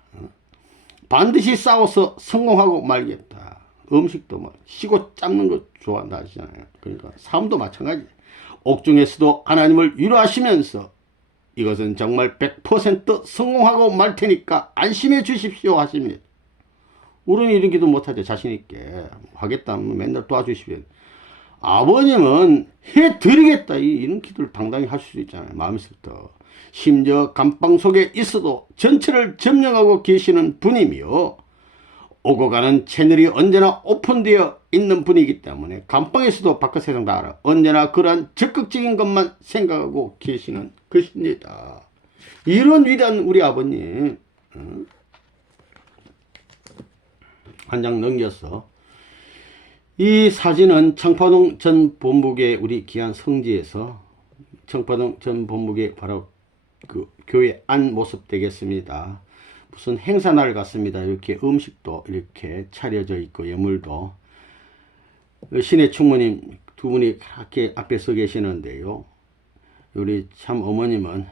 반드시 싸워서 성공하고 말겠다. 음식도 뭐 쉬고 잡는 거 좋아한다 하시잖아요. 그러니까 삶도 마찬가지. 옥중에서도 하나님을 위로하시면서 이것은 정말 100% 성공하고 말 테니까 안심해 주십시오 하십니다. 우리는 이런 기도 못하죠. 자신있게 하겠다면 맨날 도와주십시오. 아버님은 해드리겠다, 이런 기도를 당당히 하실 수 있잖아요. 마음에서부터. 심지어 감방 속에 있어도 전체를 점령하고 계시는 분이며 오고 가는 채널이 언제나 오픈되어 있는 분이기 때문에 감방에서도 바깥 세상 다 알아. 언제나 그러한 적극적인 것만 생각하고 계시는 것입니다. 이런 위대한 우리 아버님, 한 장 넘겨서 이 사진은 청파동 전 본부계 우리 귀한 성지에서 청파동 전 본부계 바로 그 교회 안 모습 되겠습니다. 무슨 행사날 같습니다. 이렇게 음식도 이렇게 차려져 있고 예물도. 신의 충모님 두 분이 이렇게 앞에 서 계시는데요. 우리 참 어머님은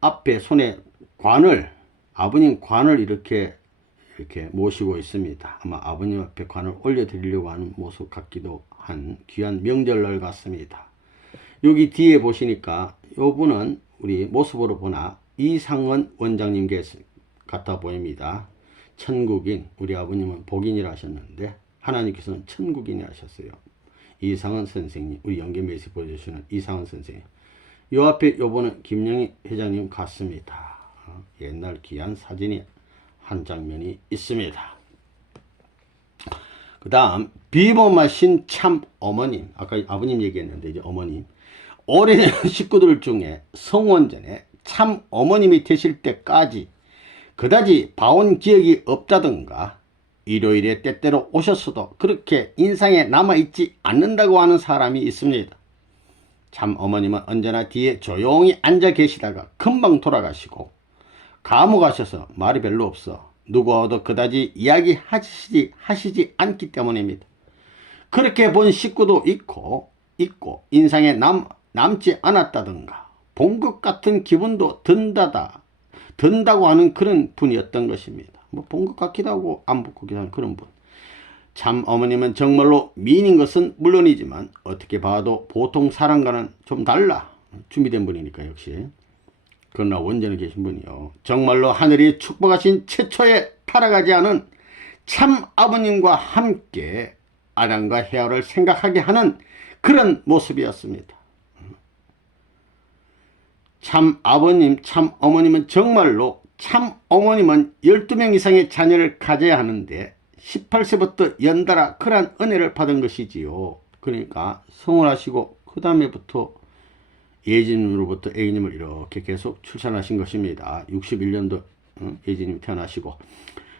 앞에 손에 관을, 아버님 관을 이렇게 모시고 있습니다. 아마 아버님 앞에 관을 올려드리려고 하는 모습 같기도 한 귀한 명절날 같습니다. 여기 뒤에 보시니까 요분은 우리 모습으로 보나 이상원 원장님 같아 보입니다. 천국인, 우리 아버님은 복인이라 하셨는데 하나님께서는 천국인이 하셨어요. 이상원 선생님, 우리 연계매시 보여주시는 이상원 선생님. 요 앞에 요번은 김영희 회장님 같습니다. 옛날 귀한 사진이 한 장면이 있습니다. 그 다음 비범하신 참 어머님, 아까 아버님 얘기했는데 이제 어머님. 오래된 식구들 중에 성원전에 참 어머님이 되실 때까지 그다지 봐온 기억이 없다던가 일요일에 때때로 오셨어도 그렇게 인상에 남아있지 않는다고 하는 사람이 있습니다. 참 어머님은 언제나 뒤에 조용히 앉아 계시다가 금방 돌아가시고 감옥하셔서 말이 별로 없어 누구와도 그다지 이야기하시지 않기 때문입니다. 그렇게 본 식구도 있고 인상에 남지 않았다던가 본 것 같은 기분도 든다고 하는 그런 분이었던 것입니다. 뭐 본 것 같기도 하고 안 본 것 같기도 하는 그런 분. 참 어머님은 정말로 미인인 것은 물론이지만 어떻게 봐도 보통 사람과는 좀 달라 준비된 분이니까 역시. 그러나 원전에 계신 분이요, 정말로 하늘이 축복하신 최초의 타락하지 않은 참 아버님과 함께 아담과 헤아를 생각하게 하는 그런 모습이었습니다. 참 아버님, 참 어머님은 정말로 참 어머님은 12명 이상의 자녀를 가져야 하는데 18세부터 연달아 그러한 은혜를 받은 것이지요. 그러니까 성혼하시고 그 다음에부터 예진님으로부터 A님을 이렇게 계속 출산하신 것입니다. 61년도 예진님이 태어나시고,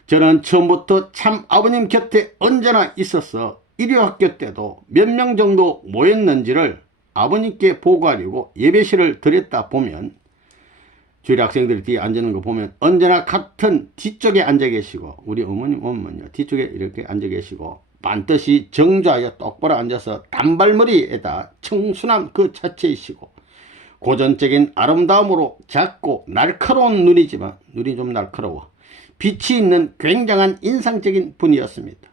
저는 처음부터 참 아버님 곁에 언제나 있어서 일요학교 때도 몇 명 정도 모였는지를 아버님께 보고하려고 예배실을 드렸다 보면, 주일 학생들이 뒤에 앉는 거 보면 언제나 같은 뒤쪽에 앉아 계시고, 우리 어머니요 뒤쪽에 이렇게 앉아 계시고 반드시 정좌하여 똑바로 앉아서 단발머리에다 청순함 그 자체이시고 고전적인 아름다움으로 작고 날카로운 눈이지만 눈이 좀 날카로워 빛이 있는 굉장한 인상적인 분이었습니다.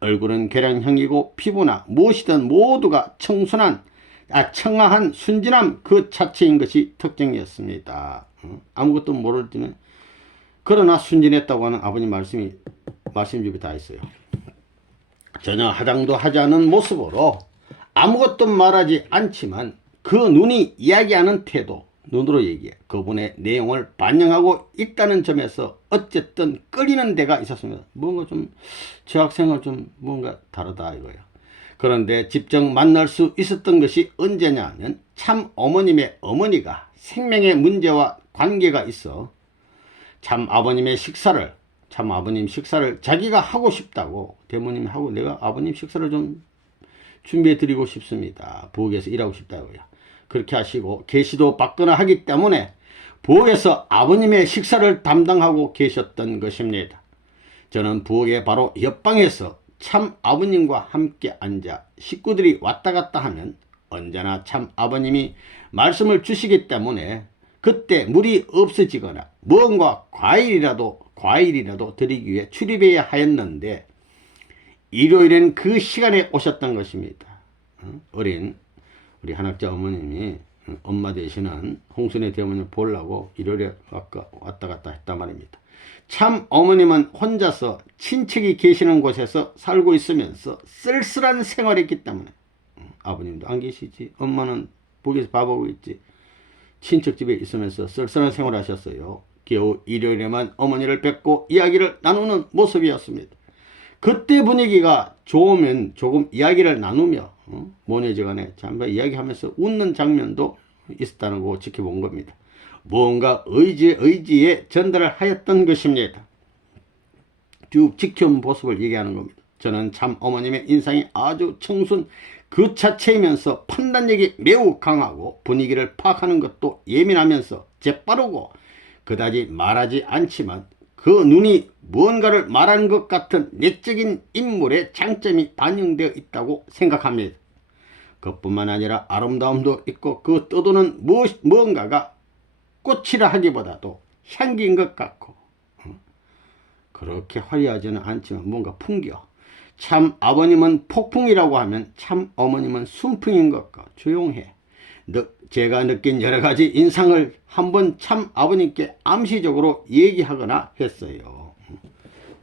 얼굴은 계량형이고 피부나 무엇이든 모두가 청아한 순진함 그 자체인 것이 특징이었습니다. 아무것도 모를 때는 그러나 순진했다고 하는 아버님 말씀집이 다 있어요. 전혀 화장도 하지 않은 모습으로 아무것도 말하지 않지만 그 눈이 이야기하는 태도, 눈으로 얘기해 그분의 내용을 반영하고 있다는 점에서 어쨌든 끌리는 데가 있었습니다. 뭔가 좀 저 학생은 좀 뭔가 다르다 이거예요. 그런데 직접 만날 수 있었던 것이 언제냐면 참 어머님의 어머니가 생명의 문제와 관계가 있어 참 아버님 식사를 자기가 하고 싶다고 대모님이 하고 내가 아버님 식사를 좀 준비해 드리고 싶습니다. 부엌에서 일하고 싶다고요. 그렇게 하시고 계시도 받거나 하기 때문에 부엌에서 아버님의 식사를 담당하고 계셨던 것입니다. 저는 부엌에 바로 옆방에서 참 아버님과 함께 앉아 식구들이 왔다 갔다 하면 언제나 참 아버님이 말씀을 주시기 때문에 그때 물이 없어지거나 무언가 과일이라도 드리기 위해 출입해야 하였는데 일요일엔 그 시간에 오셨던 것입니다. 어린 우리 한학자 어머님이 엄마 되시는 홍순의 대어머니를 보려고 일요일에 왔다 갔다 했단 말입니다. 참 어머님은 혼자서 친척이 계시는 곳에서 살고 있으면서 쓸쓸한 생활을 했기 때문에 아버님도 안 계시지, 엄마는 부엌에서 밥하고 있지, 친척 집에 있으면서 쓸쓸한 생활을 하셨어요. 겨우 일요일에만 어머니를 뵙고 이야기를 나누는 모습이었습니다. 그때 분위기가 좋으면 조금 이야기를 나누며 모녀지간에 잠깐 이야기하면서 웃는 장면도 있었다는 거 지켜본 겁니다. 무언가 의지에 전달을 하였던 것입니다. 쭉 지켜본 모습을 얘기하는 겁니다. 저는 참 어머님의 인상이 아주 청순 그 자체이면서 판단력이 매우 강하고 분위기를 파악하는 것도 예민하면서 재빠르고 그다지 말하지 않지만 그 눈이 무언가를 말하는 것 같은 내적인 인물의 장점이 반영되어 있다고 생각합니다. 그뿐만 아니라 아름다움도 있고 그 떠도는 무언가가 꽃이라 하기보다도 향기인 것 같고 그렇게 화려하지는 않지만 뭔가 풍겨. 참 아버님은 폭풍이라고 하면 참 어머님은 순풍인 것 같고 조용해. 제가 느낀 여러 가지 인상을 한번 참 아버님께 암시적으로 얘기하거나 했어요.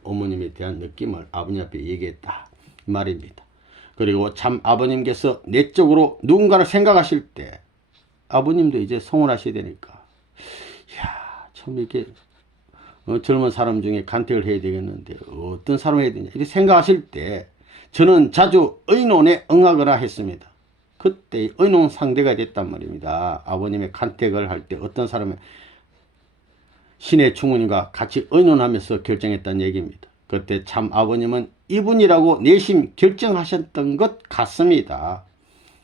어머님에 대한 느낌을 아버님 앞에 얘기했다 말입니다. 그리고 참 아버님께서 내적으로 누군가를 생각하실 때 아버님도 이제 성원하셔야 되니까 참 이렇게 젊은 사람 중에 간택을 해야 되겠는데 어떤 사람을 해야 되냐 이렇게 생각하실 때 저는 자주 의논에 응하거나 했습니다. 그때 의논 상대가 됐단 말입니다. 아버님의 간택을 할 때 어떤 사람의 신의 충원과 같이 의논하면서 결정했다는 얘기입니다. 그때 참 아버님은 이분이라고 내심 결정하셨던 것 같습니다.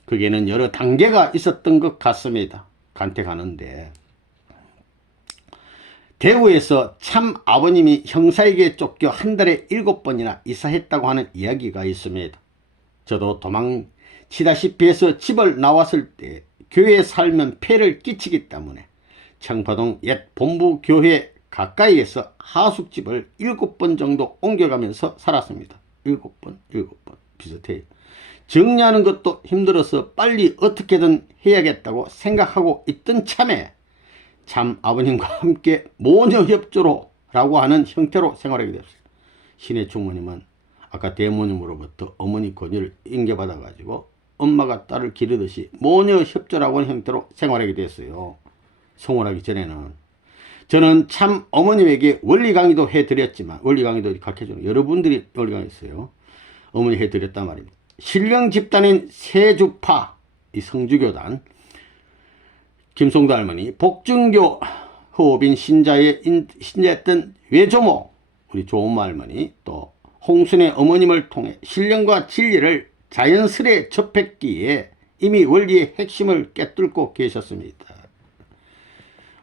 그게는 여러 단계가 있었던 것 같습니다. 간택하는데 대구에서 참 아버님이 형사에게 쫓겨 한 달에 7번이나 이사했다고 하는 이야기가 있습니다. 저도 도망치다시피 해서 집을 나왔을 때 교회에 살면 폐를 끼치기 때문에 청파동 옛 본부교회 가까이에서 하숙집을 7번 정도 옮겨가면서 살았습니다. 7번 비슷해요. 정리하는 것도 힘들어서 빨리 어떻게든 해야겠다고 생각하고 있던 참에 참 아버님과 함께 모녀협조로 라고 하는 형태로 생활하게 되었어요. 신의 충모님은 아까 대모님으로부터 어머니 권유를 인계받아 가지고 엄마가 딸을 기르듯이 모녀협조라고 하는 형태로 생활하게 됐어요. 성혼하기 전에는. 저는 참 어머님에게 원리 강의도 해드렸지만 원리 강의도 가르쳐주는 여러분들이 원리 강의했어요. 어머니 해드렸단 말입니다. 신령 집단인 세주파 이 성주교단 김송도 할머니, 복중교 호흡인 신자였던 외조모 우리 조엄마 할머니, 또 홍순의 어머님을 통해 신령과 진리를 자연스레 접했기에 이미 원리의 핵심을 꿰뚫고 계셨습니다.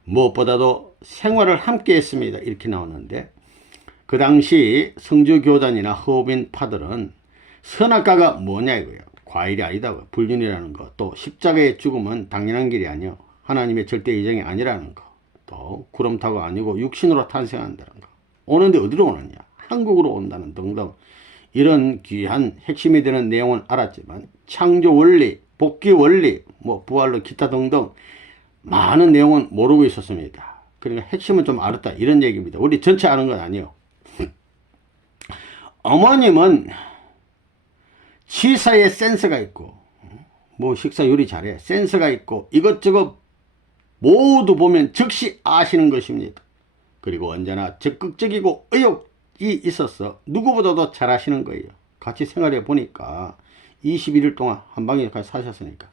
무엇보다도 생활을 함께 했습니다. 이렇게 나오는데 그 당시 성주교단이나 호흡인 파들은 선악과가 뭐냐 이거예요. 과일이 아니다. 불륜이라는 거. 또 십자가의 죽음은 당연한 길이 아니요. 하나님의 절대 예정이 아니라는 거. 또 구름타고 아니고 육신으로 탄생한다는 거. 오는데 어디로 오느냐. 한국으로 온다는 등등 이런 귀한 핵심이 되는 내용은 알았지만 창조 원리, 복귀 원리, 부활로 기타 등등 많은 내용은 모르고 있었습니다. 그러니까 핵심은 좀 알았다 이런 얘기입니다. 우리 전체 아는 건 아니에요. 어머님은 치사에 센스가 있고 식사 요리 잘해 센스가 있고 이것저것 모두 보면 즉시 아시는 것입니다. 그리고 언제나 적극적이고 의욕이 있어서 누구보다도 잘 하시는 거예요. 같이 생활해 보니까 21일 동안 한 방에 같이 사셨으니까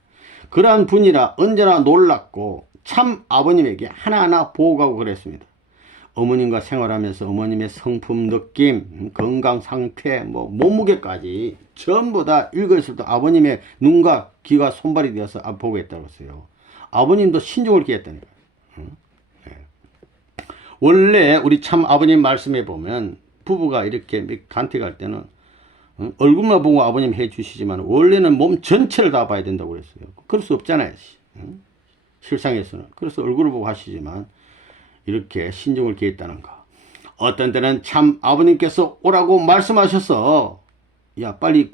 그러한 분이라 언제나 놀랍고 참 아버님에게 하나하나 보고가고 그랬습니다. 어머님과 생활하면서 어머님의 성품, 느낌, 건강 상태, 몸무게까지 전부 다 읽었을 때 아버님의 눈과 귀가 손발이 되어서 보고 했다고 했어요. 아버님도 신중을 기했다니까요. 원래 우리 참 아버님 말씀에 보면 부부가 이렇게 간택할 때는 얼굴만 보고 아버님 해 주시지만 원래는 몸 전체를 다 봐야 된다고 그랬어요. 그럴 수 없잖아요. 실상에서는. 그래서 얼굴을 보고 하시지만 이렇게 신중을 기했다는 거. 어떤 때는 참 아버님께서 오라고 말씀하셔서 야 빨리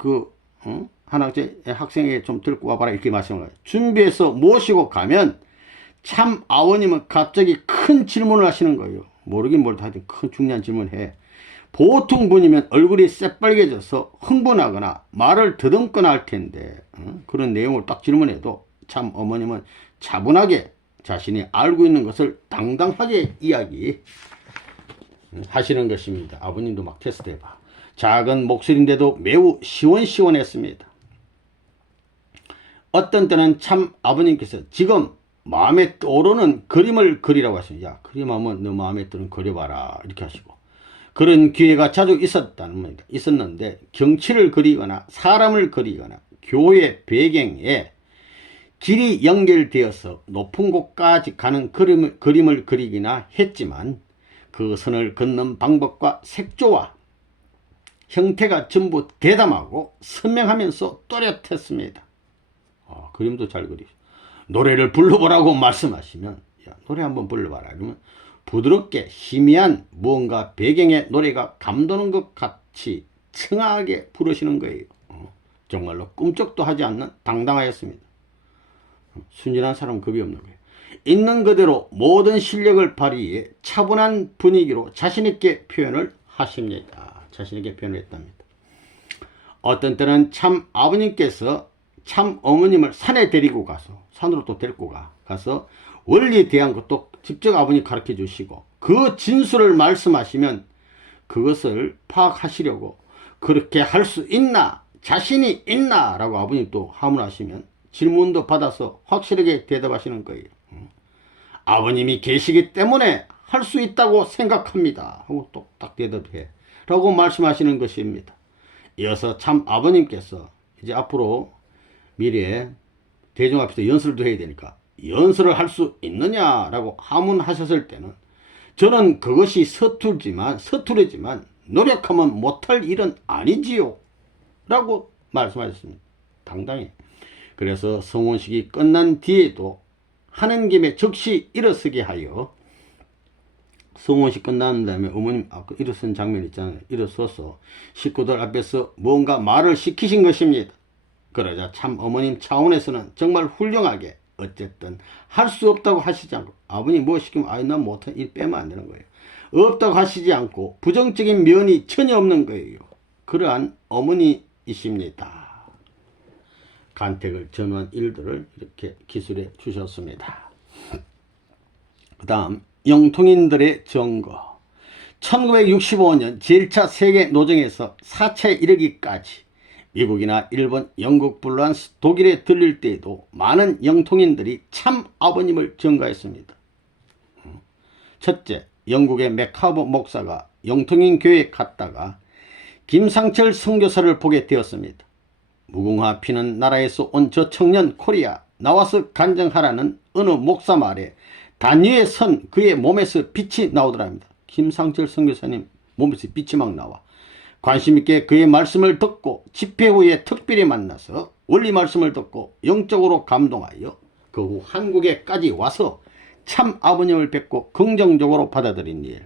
한 학생에 좀 들고 와봐라 이렇게 말씀을 해요. 준비해서 모시고 가면 참 아버님은 갑자기 큰 질문을 하시는 거예요. 모르긴 모르다 하여튼 큰 중요한 질문을 해. 보통 분이면 얼굴이 새빨개져서 흥분하거나 말을 더듬거나 할 텐데 그런 내용을 딱 질문해도 참 어머님은 차분하게 자신이 알고 있는 것을 당당하게 이야기 하시는 것입니다. 아버님도 막 테스트 해봐. 작은 목소리인데도 매우 시원시원했습니다. 어떤 때는 참 아버님께서 지금 마음에 떠오르는 그림을 그리라고 하십니다. 야, 그림 한번 너 마음에 드는 그려봐라 이렇게 하시고 그런 기회가 자주 있었는데 경치를 그리거나 사람을 그리거나 교회 배경에 길이 연결되어서 높은 곳까지 가는 그림을 그리기나 했지만 그 선을 긋는 방법과 색조와 형태가 전부 대담하고 선명하면서 또렷했습니다. 그림도 잘 그리죠. 노래를 불러보라고 말씀하시면 야, 노래 한번 불러봐라. 그러면 부드럽게 희미한 무언가 배경의 노래가 감도는 것 같이 청아하게 부르시는 거예요. 정말로 꿈쩍도 하지 않는 당당하였습니다. 순진한 사람은 겁이 없는 거예요. 있는 그대로 모든 실력을 발휘해 차분한 분위기로 자신있게 표현을 하십니다. 자신있게 표현을 했답니다. 어떤 때는 참 아버님께서 참 어머님을 산에 데리고 가서 산으로 또 데리고 가서 원리에 대한 것도 직접 아버님 가르쳐 주시고 그 진술을 말씀하시면 그것을 파악하시려고 그렇게 할 수 있나 자신이 있나 라고 아버님 또 하문하시면 질문도 받아서 확실하게 대답하시는 거예요. 아버님이 계시기 때문에 할 수 있다고 생각합니다 하고 또 딱 대답해 라고 말씀하시는 것입니다. 이어서 참 아버님께서 이제 앞으로 미래에 대중 앞에서 연설도 해야 되니까 연설을 할 수 있느냐라고 하문하셨을 때는 저는 그것이 서투르지만 노력하면 못할 일은 아니지요 라고 말씀하셨습니다. 당당히. 그래서 성혼식이 끝난 뒤에도 하는 김에 즉시 일어서게 하여 성혼식 끝난 다음에 어머님 아까 일어선 장면 있잖아요. 일어서서 식구들 앞에서 뭔가 말을 시키신 것입니다. 그러자 참 어머님 차원에서는 정말 훌륭하게 어쨌든 할 수 없다고 하시지 않고 아버님 뭐 시키면 아이 난 못해 일 빼면 안 되는 거예요. 없다고 하시지 않고 부정적인 면이 전혀 없는 거예요. 그러한 어머니이십니다. 간택을 전후한 일들을 이렇게 기술해 주셨습니다. 그 다음 영통인들의 증거. 1965년 제1차 세계노정에서 4차에 이르기까지 미국이나 일본, 영국, 프랑스, 독일에 들릴 때에도 많은 영통인들이 참 아버님을 증거했습니다. 첫째, 영국의 맥하버 목사가 영통인 교회에 갔다가 김상철 선교사를 보게 되었습니다. 무궁화 피는 나라에서 온 저 청년 코리아 나와서 간증하라는 어느 목사 말에 단위에 선 그의 몸에서 빛이 나오더랍니다. 김상철 선교사님 몸에서 빛이 막 나와. 관심있게 그의 말씀을 듣고 집회 후에 특별히 만나서 원리 말씀을 듣고 영적으로 감동하여 그 후 한국에까지 와서 참 아버님을 뵙고 긍정적으로 받아들인 일.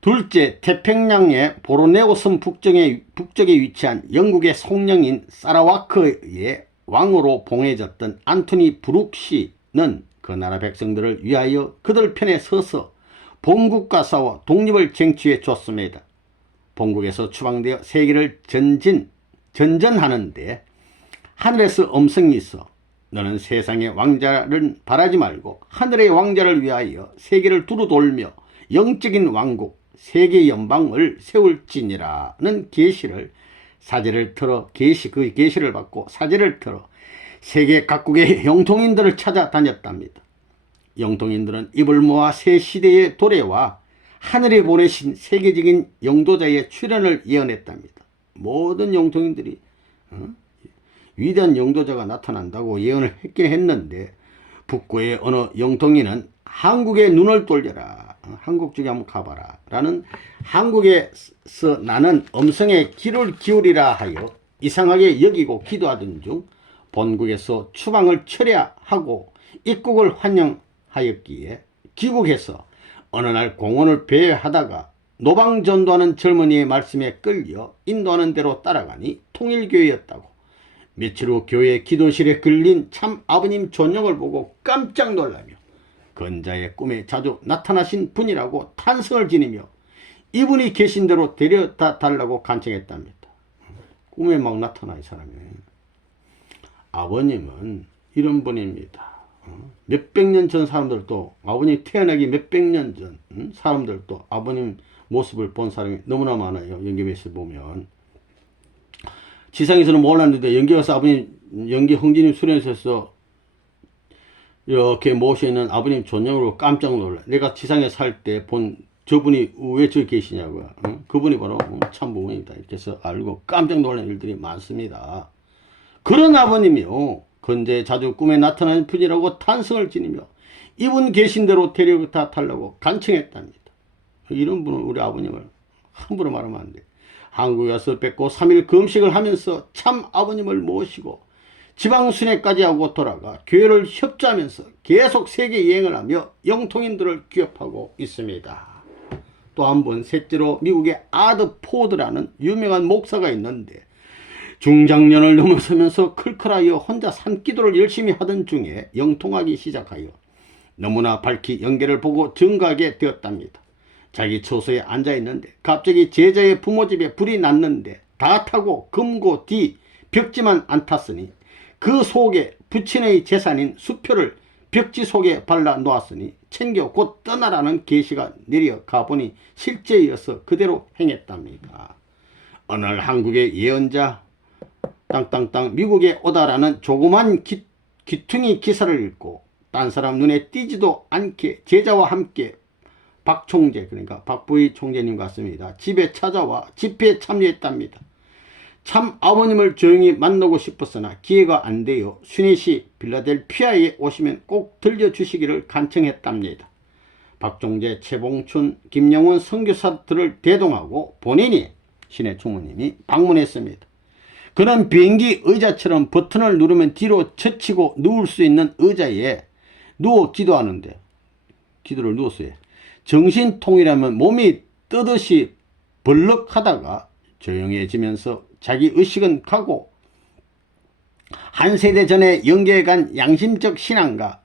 둘째, 태평양의 보르네오 섬 북쪽에 위치한 영국의 송령인 사라와크의 왕으로 봉해졌던 안토니 브룩시는 그 나라 백성들을 위하여 그들 편에 서서 본국과 싸워 독립을 쟁취해 줬습니다. 본국에서 추방되어 세계를 전전하는데 하늘에서 음성이 있어 너는 세상의 왕자를 바라지 말고 하늘의 왕자를 위하여 세계를 두루 돌며 영적인 왕국 세계 연방을 세울지니라는 계시를 사제를 틀어 그 계시를 받고 사제를 틀어 세계 각국의 영통인들을 찾아다녔답니다. 영통인들은 입을 모아 새 시대의 도래와 하늘에 보내신 세계적인 영도자의 출현을 예언했답니다. 모든 영통인들이 위대한 영도자가 나타난다고 예언을 했긴 했는데 북구의 어느 영통인은 한국에 눈을 돌려라. 한국 쪽에 한번 가봐라. 라는 한국에서 나는 음성에 귀를 기울이라 하여 이상하게 여기고 기도하던 중 본국에서 추방을 철회하고 입국을 환영하였기에 귀국해서 어느 날 공원을 배회하다가 노방전도하는 젊은이의 말씀에 끌려 인도하는 대로 따라가니 통일교회였다고. 며칠 후 교회 기도실에 걸린 참 아버님 존영을 보고 깜짝 놀라며 건자의 꿈에 자주 나타나신 분이라고 탄성을 지니며 이분이 계신 대로 데려다 달라고 간청했답니다. 꿈에 막 나타나 이 사람이. 아버님은 이런 분입니다. 몇백 년 전 사람들도 아버님 태어나기 몇백 년 전 사람들도 아버님 모습을 본 사람이 너무나 많아요. 연기에서 보면. 지상에서는 몰랐는데 연기 와서 아버님 연기 흥진님 수련회에서 이렇게 모셔있는 아버님 존영으로 깜짝 놀라. 내가 지상에 살 때 본 저분이 왜 저기 계시냐고요. 그분이 바로 참부모입니다. 이렇게 해서 알고 깜짝 놀란 일들이 많습니다. 그런 아버님이요. 근데 자주 꿈에 나타나는 분이라고 탄성을 지니며 이분 계신 대로 데려다 달라고 간청했답니다. 이런 분은 우리 아버님을 함부로 말하면 안 돼. 한국에서 뵙고 3일 금식을 하면서 참 아버님을 모시고 지방 순회까지 하고 돌아가 교회를 협조하면서 계속 세계 여행을 하며 영통인들을 귀업하고 있습니다. 또 한 번 셋째로 미국의 아드 포드라는 유명한 목사가 있는데 중장년을 넘어서면서 클클하여 혼자 산기도를 열심히 하던 중에 영통하기 시작하여 너무나 밝히 연계를 보고 증거하게 되었답니다. 자기 처소에 앉아있는데 갑자기 제자의 부모 집에 불이 났는데 다 타고 금고 뒤 벽지만 안 탔으니 그 속에 부친의 재산인 수표를 벽지 속에 발라 놓았으니 챙겨 곧 떠나라는 계시가 내려가 보니 실제여서 그대로 행했답니다. 어느 날 한국의 예언자 땅땅땅 미국에 오다라는 조그만 귀퉁이 기사를 읽고 딴 사람 눈에 띄지도 않게 제자와 함께 박 총재, 그러니까 박부희 총재님 같습니다. 집에 찾아와 집회에 참여했답니다. 참 아버님을 조용히 만나고 싶었으나 기회가 안 되어 순회시 필라델피아에 오시면 꼭 들려주시기를 간청했답니다. 박 총재, 최봉춘, 김영원 선교사들을 대동하고 본인이 신의 총무님이 방문했습니다. 그는 비행기 의자처럼 버튼을 누르면 뒤로 젖히고 누울 수 있는 의자에 누워 기도하는데 기도를 누웠어요. 정신통일하면 몸이 뜨듯이 벌럭하다가 조용해지면서 자기 의식은 가고 한 세대 전에 연계해간 양심적 신앙과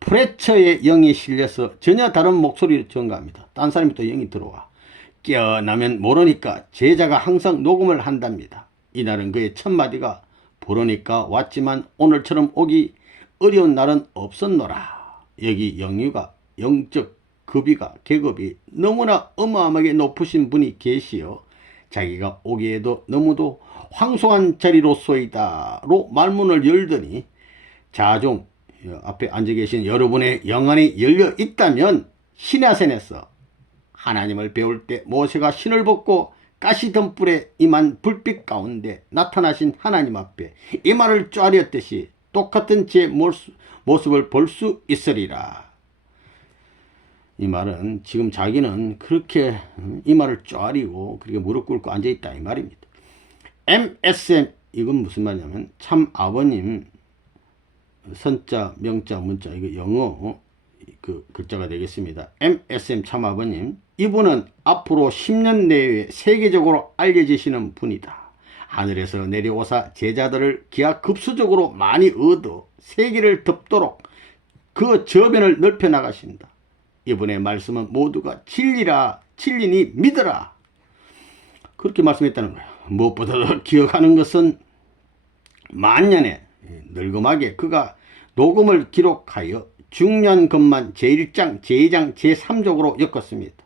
프레처의 영이 실려서 전혀 다른 목소리로 전가합니다. 딴 사람이 또 영이 들어와 깨어나면 모르니까 제자가 항상 녹음을 한답니다. 이날은 그의 첫마디가 부르니까 왔지만 오늘처럼 오기 어려운 날은 없었노라. 여기 영유가 영적 급이가 계급이 너무나 어마어마하게 높으신 분이 계시어 자기가 오기에도 너무도 황송한 자리로소이다로 말문을 열더니 자중 앞에 앉아 계신 여러분의 영안이 열려 있다면 신야산에서 하나님을 배울 때 모세가 신을 벗고 가시덤불에 임한 불빛 가운데 나타나신 하나님 앞에 이마를 쪼아렸듯이 똑같은 제 모습을 볼 수 있으리라. 이 말은 지금 자기는 그렇게 이마를 쪼아리고 그렇게 무릎 꿇고 앉아있다 이 말입니다. MSM 이건 무슨 말이냐면 참 아버님 선자 명자 문자 이거 영어 그 글자가 되겠습니다. MSM 참 아버님 이분은 앞으로 10년 내에 세계적으로 알려지시는 분이다. 하늘에서 내려오사 제자들을 기하급수적으로 많이 얻어 세계를 덮도록 그 저변을 넓혀 나가신다. 이분의 말씀은 모두가 진리라 진리니 믿어라 그렇게 말씀했다는 거예요. 무엇보다도 기억하는 것은 만년에 늙음하게 그가 녹음을 기록하여 중요한 것만 제1장, 제2장, 제3쪽으로 엮었습니다.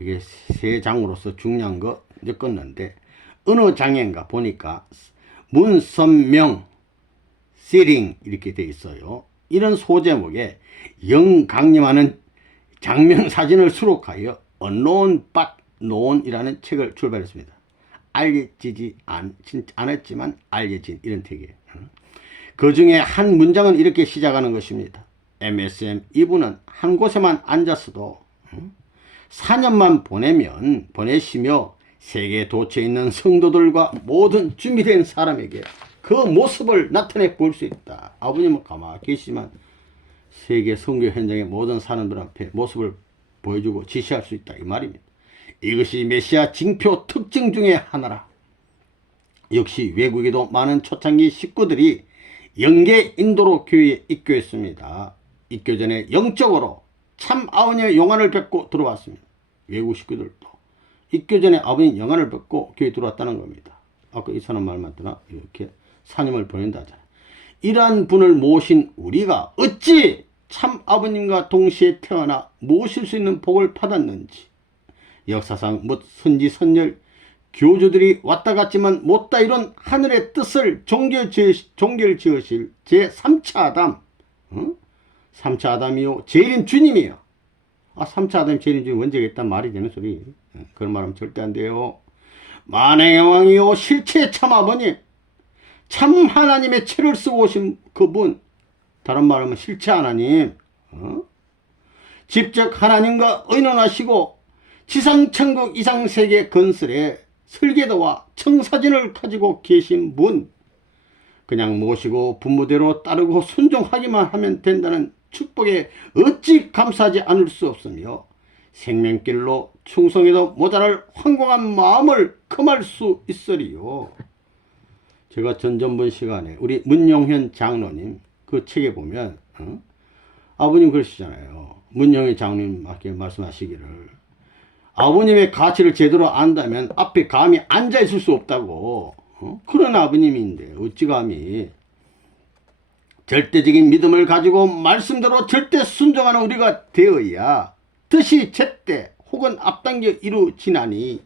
이게 세 장으로서 중요한 거 엮었는데 어느 장인가 보니까 문선명 시링 이렇게 돼 있어요. 이런 소제목에 영강림하는 장면사진을 수록하여 Unknown But Known이라는 책을 출발했습니다. 알려지지 않았지만 알려진 이런 책이에요. 그 중에 한 문장은 이렇게 시작하는 것입니다. MSM 이분은 한 곳에만 앉았어도 4년만 보내시며 세계에 도처에 있는 성도들과 모든 준비된 사람에게 그 모습을 나타내 볼 수 있다. 아버님은 가만히 계시지만 세계 선교 현장의 모든 사람들 앞에 모습을 보여주고 지시할 수 있다 이 말입니다. 이것이 메시아 징표 특징 중에 하나라. 역시 외국에도 많은 초창기 식구들이 영계 인도로 교회에 입교했습니다. 입교 전에 영적으로 참 아버님의 영안을 뵙고 들어왔습니다. 외국 식구들도 입교 전에 아버님 영안을 뵙고 교회에 들어왔다는 겁니다. 아까 이 사람 말 맞더나 이렇게 사님을 보낸다잖아요. 이러한 분을 모신 우리가 어찌 참 아버님과 동시에 태어나 모실 수 있는 복을 받았는지 역사상 못 선지 선열 교주들이 왔다 갔지만 못다 이룬 하늘의 뜻을 종결 지으실 제3차 아담 3차 아담이요 제일인 주님이요. 3차 아담이 제일인 주님 원죄가 있단 말이 되는 소리. 그런 말하면 절대 안 돼요. 만행의 왕이요 실체 참 아버님 참 하나님의 채를 쓰고 오신 그분 다른 말하면 실체 하나님 직접 하나님과 의논하시고 지상천국 이상세계 건설에 설계도와 청사진을 가지고 계신 분, 그냥 모시고 부모대로 따르고 순종하기만 하면 된다는 축복에 어찌 감사하지 않을 수 없으며 생명길로 충성해도 모자랄 황공한 마음을 금할 수 있으리요. 제가 전전번 시간에 우리 문용현 장로님 그 책에 보면 아버님 그러시잖아요. 문용현 장로님 말씀하시기를 아버님의 가치를 제대로 안다면 앞에 감히 앉아 있을 수 없다고. 그런 아버님인데 어찌 감히 절대적인 믿음을 가지고 말씀대로 절대 순종하는 우리가 되어야 뜻이 제때 혹은 앞당겨 이루어지나니,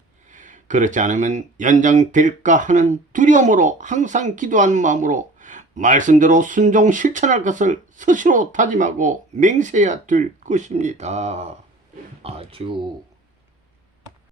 그렇지 않으면 연장될까 하는 두려움으로 항상 기도하는 마음으로 말씀대로 순종 실천할 것을 스스로 다짐하고 맹세해야 될 것입니다. 아주